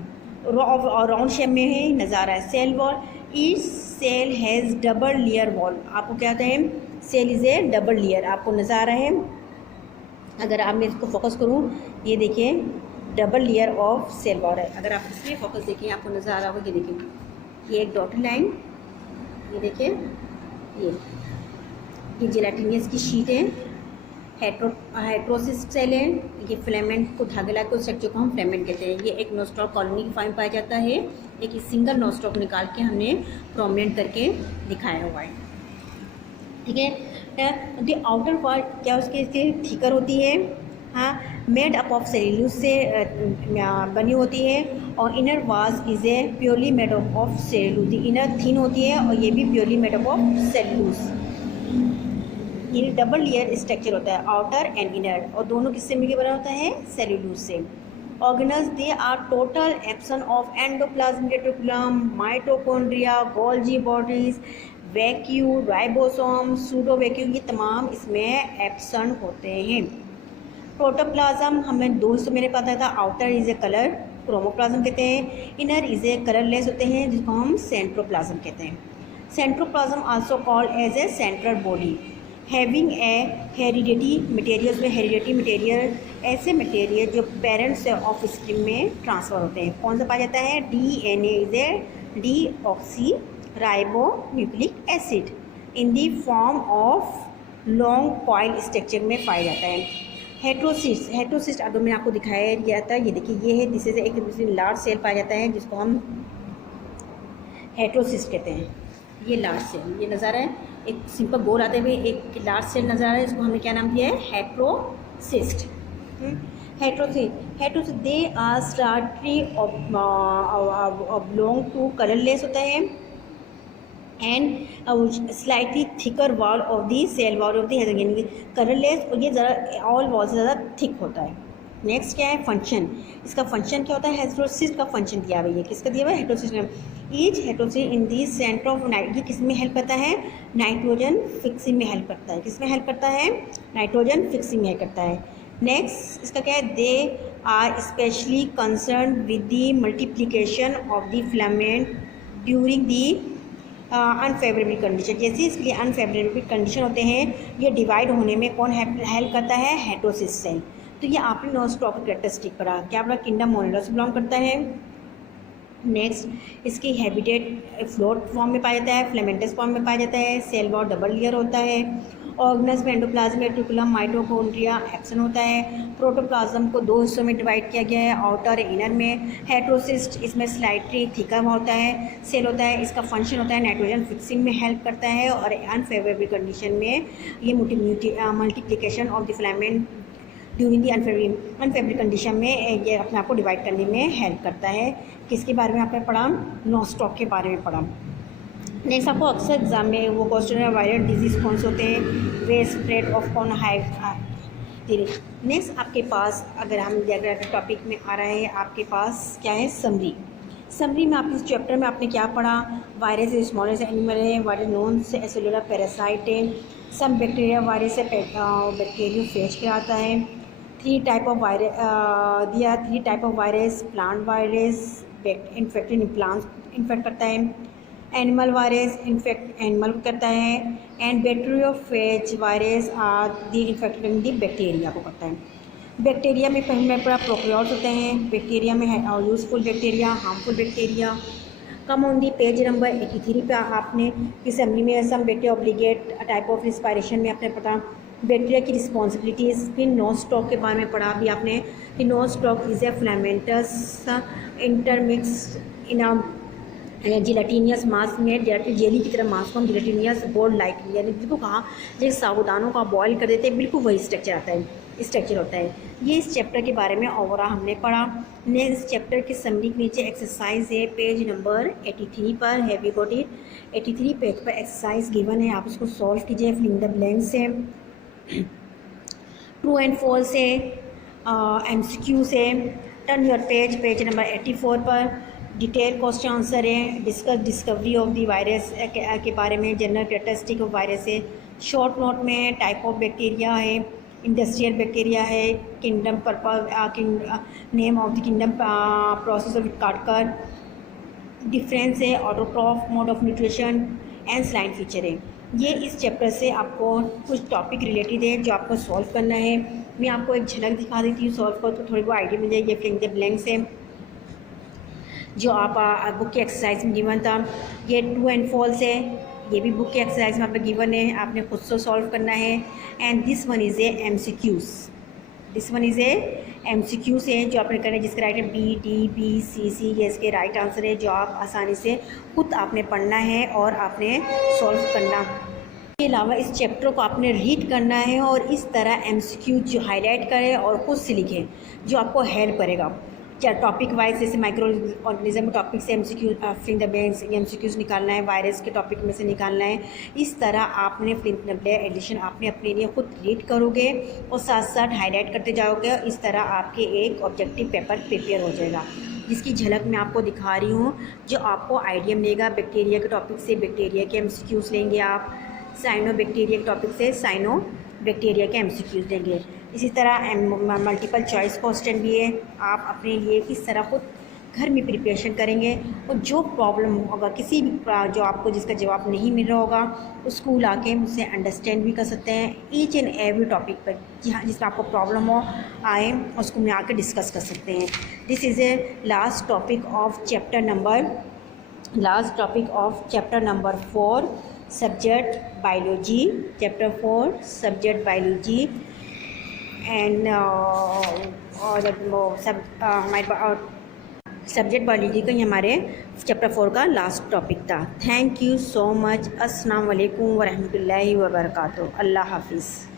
राउंड शेप में है, नज़ारा है। Cell wall, each cell has double layer wall, आपको क्या होता है? Cell is a double layer, आपको नज़र आ रहा है। अगर आप मैं इसको फोकस करूँ, ये देखिए double layer of cell wall है। अगर आप इसमें फोकस देखिए आपको नज़र आ रहा होगा, ये देखिए ये एक डॉटेड लाइन, ये देखिए ये जेलाटिनियस की शीट है, हेट्रोसिस्ट सेल है, ये फिलामेंट को धागे लगा के स्ट्रक्चर को हम फिलामेंट कहते हैं। ये एक नोस्टॉक कॉलोनी की फॉर्म पाया जाता है। एक सिंगल नोस्टॉक निकाल के हमने प्रोमिनेंट करके दिखाया हुआ है, ठीक है। द आउटर वॉल क्या उसके इसके थिकर होती है, हाँ, मेड अप ऑफ सेल्यूलोज से बनी होती है, और inner was is a purely made up of cellulose. Inner thin होती है और ये भी purely made up of cellulose. ये डबल लेयर स्ट्रक्चर होता है, आउटर एंड इनर, और दोनों किससे मिलकर बना होता है, सेल्यूलोज से। Organelles they are total absent of endoplasmic reticulum, mitochondria, Golgi bodies, vacuole, ribosome, pseudovacuum, ये तमाम इसमें एब्सेंट होते हैं। प्रोटोप्लाज्म हमें दो हिस्सों में पता था, आउटर इज ए कलर क्रोमोप्लाज्म कहते हैं, इनर इज ए कलरलेस होते हैं जिसको हम सेंट्रोप्लाज्म कहते हैं। Centroplasm also called as a central body having a heredity material. में हेरिडिटी मटेरियल ऐसे मटेरियल जो पेरेंट्स ऑफ स्प्रिंग में ट्रांसफ़र होते हैं। कौन सा पाया जाता है, DNA is a deoxyribonucleic acid in the form of long coil structure में पाया जाता है। हेट्रोसिस्ट, हेट्रोसिस्ट अगर मैंने आपको दिखाया गया था, ये देखिए ये है, दिस इज एक लार्ज सेल पाया जाता है जिसको हम हेट्रोसिस्ट कहते हैं। ये लार्ज सेल, ये नज़र है, एक सिंपल गोल आते हुए एक लार्ज सेल नज़र आ रहा है, इसको हमने क्या नाम दिया है, हेट्रोसिस्ट। हेट्रोसिस्ट दे आर स्टार्टली ऑब्लोंग टू कलरलेस होता है and slightly thicker wall of the cell wall of the यानी कलरलेस, और ये ज़रा ऑल वॉल से ज़्यादा थिक होता है। नेक्स्ट क्या है, फंक्शन, इसका फंक्शन क्या होता है, हेट्रोसिस्ट का फंक्शन दिया हुआ है, किसका दिया हुआ है, heterocyst. Each heterocyst in the centre of night, ये किस में हेल्प करता है, नाइट्रोजन फिक्सिंग में हेल्प करता है। किस में हेल्प करता है, नाइट्रोजन फिक्सिंग में हेल्प करता है। नेक्स्ट इसका क्या है, they are specially concern with the multiplication of the filament during the unfavourable condition. जैसे इसके लिए अनफेवरेबल कंडीशन होते हैं, ये डिवाइड होने में कौन हेल्प करता है, हेट्रोसिस्ट सेल। तो ये आपने नोस्टॉक कैरेक्टरिस्टिक पढ़ा, क्या पढ़ा, किंगडम मोनेरा से बिलोंग करता है। नेक्स्ट इसकी हैबिटेट फ्लोट फॉर्म में पाया जाता है, फिलामेंटस फॉर्म में पाया जाता है, सेल वॉल डबल लेयर होता है, ऑर्गेनल्स में एंडोप्लाज्मिक रेटिकुलम, माइटोकॉन्ड्रिया एब्सेंट होता है। प्रोटोप्लाज्म को दो हिस्सों में डिवाइड किया गया है, आउटर इनर में। हेट्रोसिस्ट इसमें स्लाइटली थिकर होता है, सेल होता है, इसका फंक्शन होता है नाइट्रोजन फिक्सिंग में हेल्प करता है, और अनफेवरेबल कंडीशन में ये multiplication of the filament during the unfavourable condition में ये अपने आप को डिवाइड करने में हेल्प करता है। किसके बारे में आपने पढ़ा, नोस्टॉक के बारे में पढ़ा। नेक्स्ट आपको अक्सर एग्जाम में वो क्वेश्चन है, वायरल डिजीज कौन से होते हैं, वे स्प्रेड ऑफ कौन हाइव। नेक्स्ट आपके पास अगर हम टॉपिक में आ रहा है, आपके पास क्या है, समरी। समरी में आप इस चैप्टर में आपने क्या पढ़ा, वायरस स्मॉलेस्ट एनिमल है, वायरस नोन से सेलुलर पैरासाइट है, सम बैक्टीरिया वायरस से बैक्टीरिया फेज कराता है। Three type of virus, plant virus infected plants infect करता है, एनिमल वायरस इन्फेक्ट एनिमल करता है, and bacteriophage virus are the infected the bacteria को करता है। बैक्टीरिया में पहले पूरा प्रोकैरियोट्स होते हैं, बैक्टीरिया में है useful bacteria, harmful bacteria. Come on the page number 83 पे आपने असेंबली में some bacteria obligate type of respiration में आपने पता बैक्टीरिया की रिस्पॉन्सिबिलिटीज़। फिर नोस्टॉक के बारे में पढ़ा भी आपने कि Nostoc is a filamentous intermixed in a gelatinous mass में, जेली की तरह मास को हम जिलेटिनियस बोर्ड लाइक, यानी बिल्कुल कहाँ जैसे साबुदानों का बॉयल कर देते हैं, बिल्कुल वही स्ट्रक्चर आता है, स्ट्रक्चर होता है। ये इस चैप्टर के बारे में ओवरऑल हमने पढ़ा। नेक्स्ट चैप्टर की समरी के नीचे एक्सरसाइज है पेज नंबर 83 पर, have you got it. 83 page पर एक्सरसाइज गिवन है, आप इसको सॉल्व कीजिए। फिलिंग द ब्लैंक्स है, ट्रू एंड फॉल्स है, MCQ से। टर्न योर पेज नंबर 84 पर डिटेल क्वेश्चन आंसर है। डिस्कवरी ऑफ दी वायरस के बारे में, जनरल कैरेक्टरिस्टिक ऑफ वायरस है। शॉर्ट नोट में टाइप ऑफ बैक्टीरिया है, इंडस्ट्रियल बैक्टीरिया है, kingdom name of the kingdom, process of काटकर, डिफरेंस है, autotroph, mode of nutrition and saline feature है। ये इस चैप्टर से आपको कुछ टॉपिक रिलेटेड है जो आपको सॉल्व करना है। मैं आपको एक झलक दिखा देती हूँ सॉल्व कर, तो थोड़ी बहुत आइडिया मिल जाएगी। फिलिंग द ब्लैंक्स है जो आप बुक की एक्सरसाइज में गिवन था। ये ट्रू एंड फॉल्स है, ये भी बुक के एक्सरसाइज वहाँ पे गिवन है, आपने खुद से सॉल्व करना है। And this one is a MCQs, this one is a MCQs है जो आपने करना है, जिसके राइट है B, D, B, C, ये इसके राइट आंसर है, जो आप आसानी से खुद आपने पढ़ना है और आपने सॉल्व करना। इसके अलावा इस चैप्टर को आपने रीड करना है और इस तरह MCQ जो हाईलाइट करें और खुद से लिखें, जो आपको हेल्प करेगा। टॉपिक वाइज जैसे माइक्रो ऑर्गेनिज्म के टॉपिक से MCQs निकालना है, वायरस के टॉपिक में से निकालना है। इस तरह आपने एडिशन आपने अपने लिए खुद रीड करोगे और साथ साथ हाईलाइट करते जाओगे और इस तरह आपके एक ऑब्जेक्टिव पेपर प्रिपेयर हो जाएगा, जिसकी झलक मैं आपको दिखा रही हूँ, जो आपको आइडिया मिलेगा। बैक्टीरिया के टॉपिक से बैक्टीरिया के MCQs लेंगे आप, साइनो बैक्टीरिया के टॉपिक से साइनो बैक्टीरिया के MCQs लेंगे। इसी तरह मल्टीपल चॉइस क्वेश्चन भी है, आप अपने लिए किस तरह खुद घर में प्रिपरेशन करेंगे और जो प्रॉब्लम होगा किसी भी जो आपको जिसका जवाब नहीं मिल रहा होगा, उस स्कूल आके मुझसे अंडरस्टैंड भी कर सकते हैं ईच एंड एवरी टॉपिक पर, जहाँ जिसमें आपको प्रॉब्लम हो आए उसको में आके डिस्कस कर सकते हैं। This is a last topic of chapter number 4 subject biology, chapter 4 subject biology. And subject biology का ही हमारे चैप्टर 4 का लास्ट टॉपिक था। Thank you so much. अस्सलाम वालेकुम वरहमतुल्लाहि वबरकातुहू। अल्लाह हाफिज़।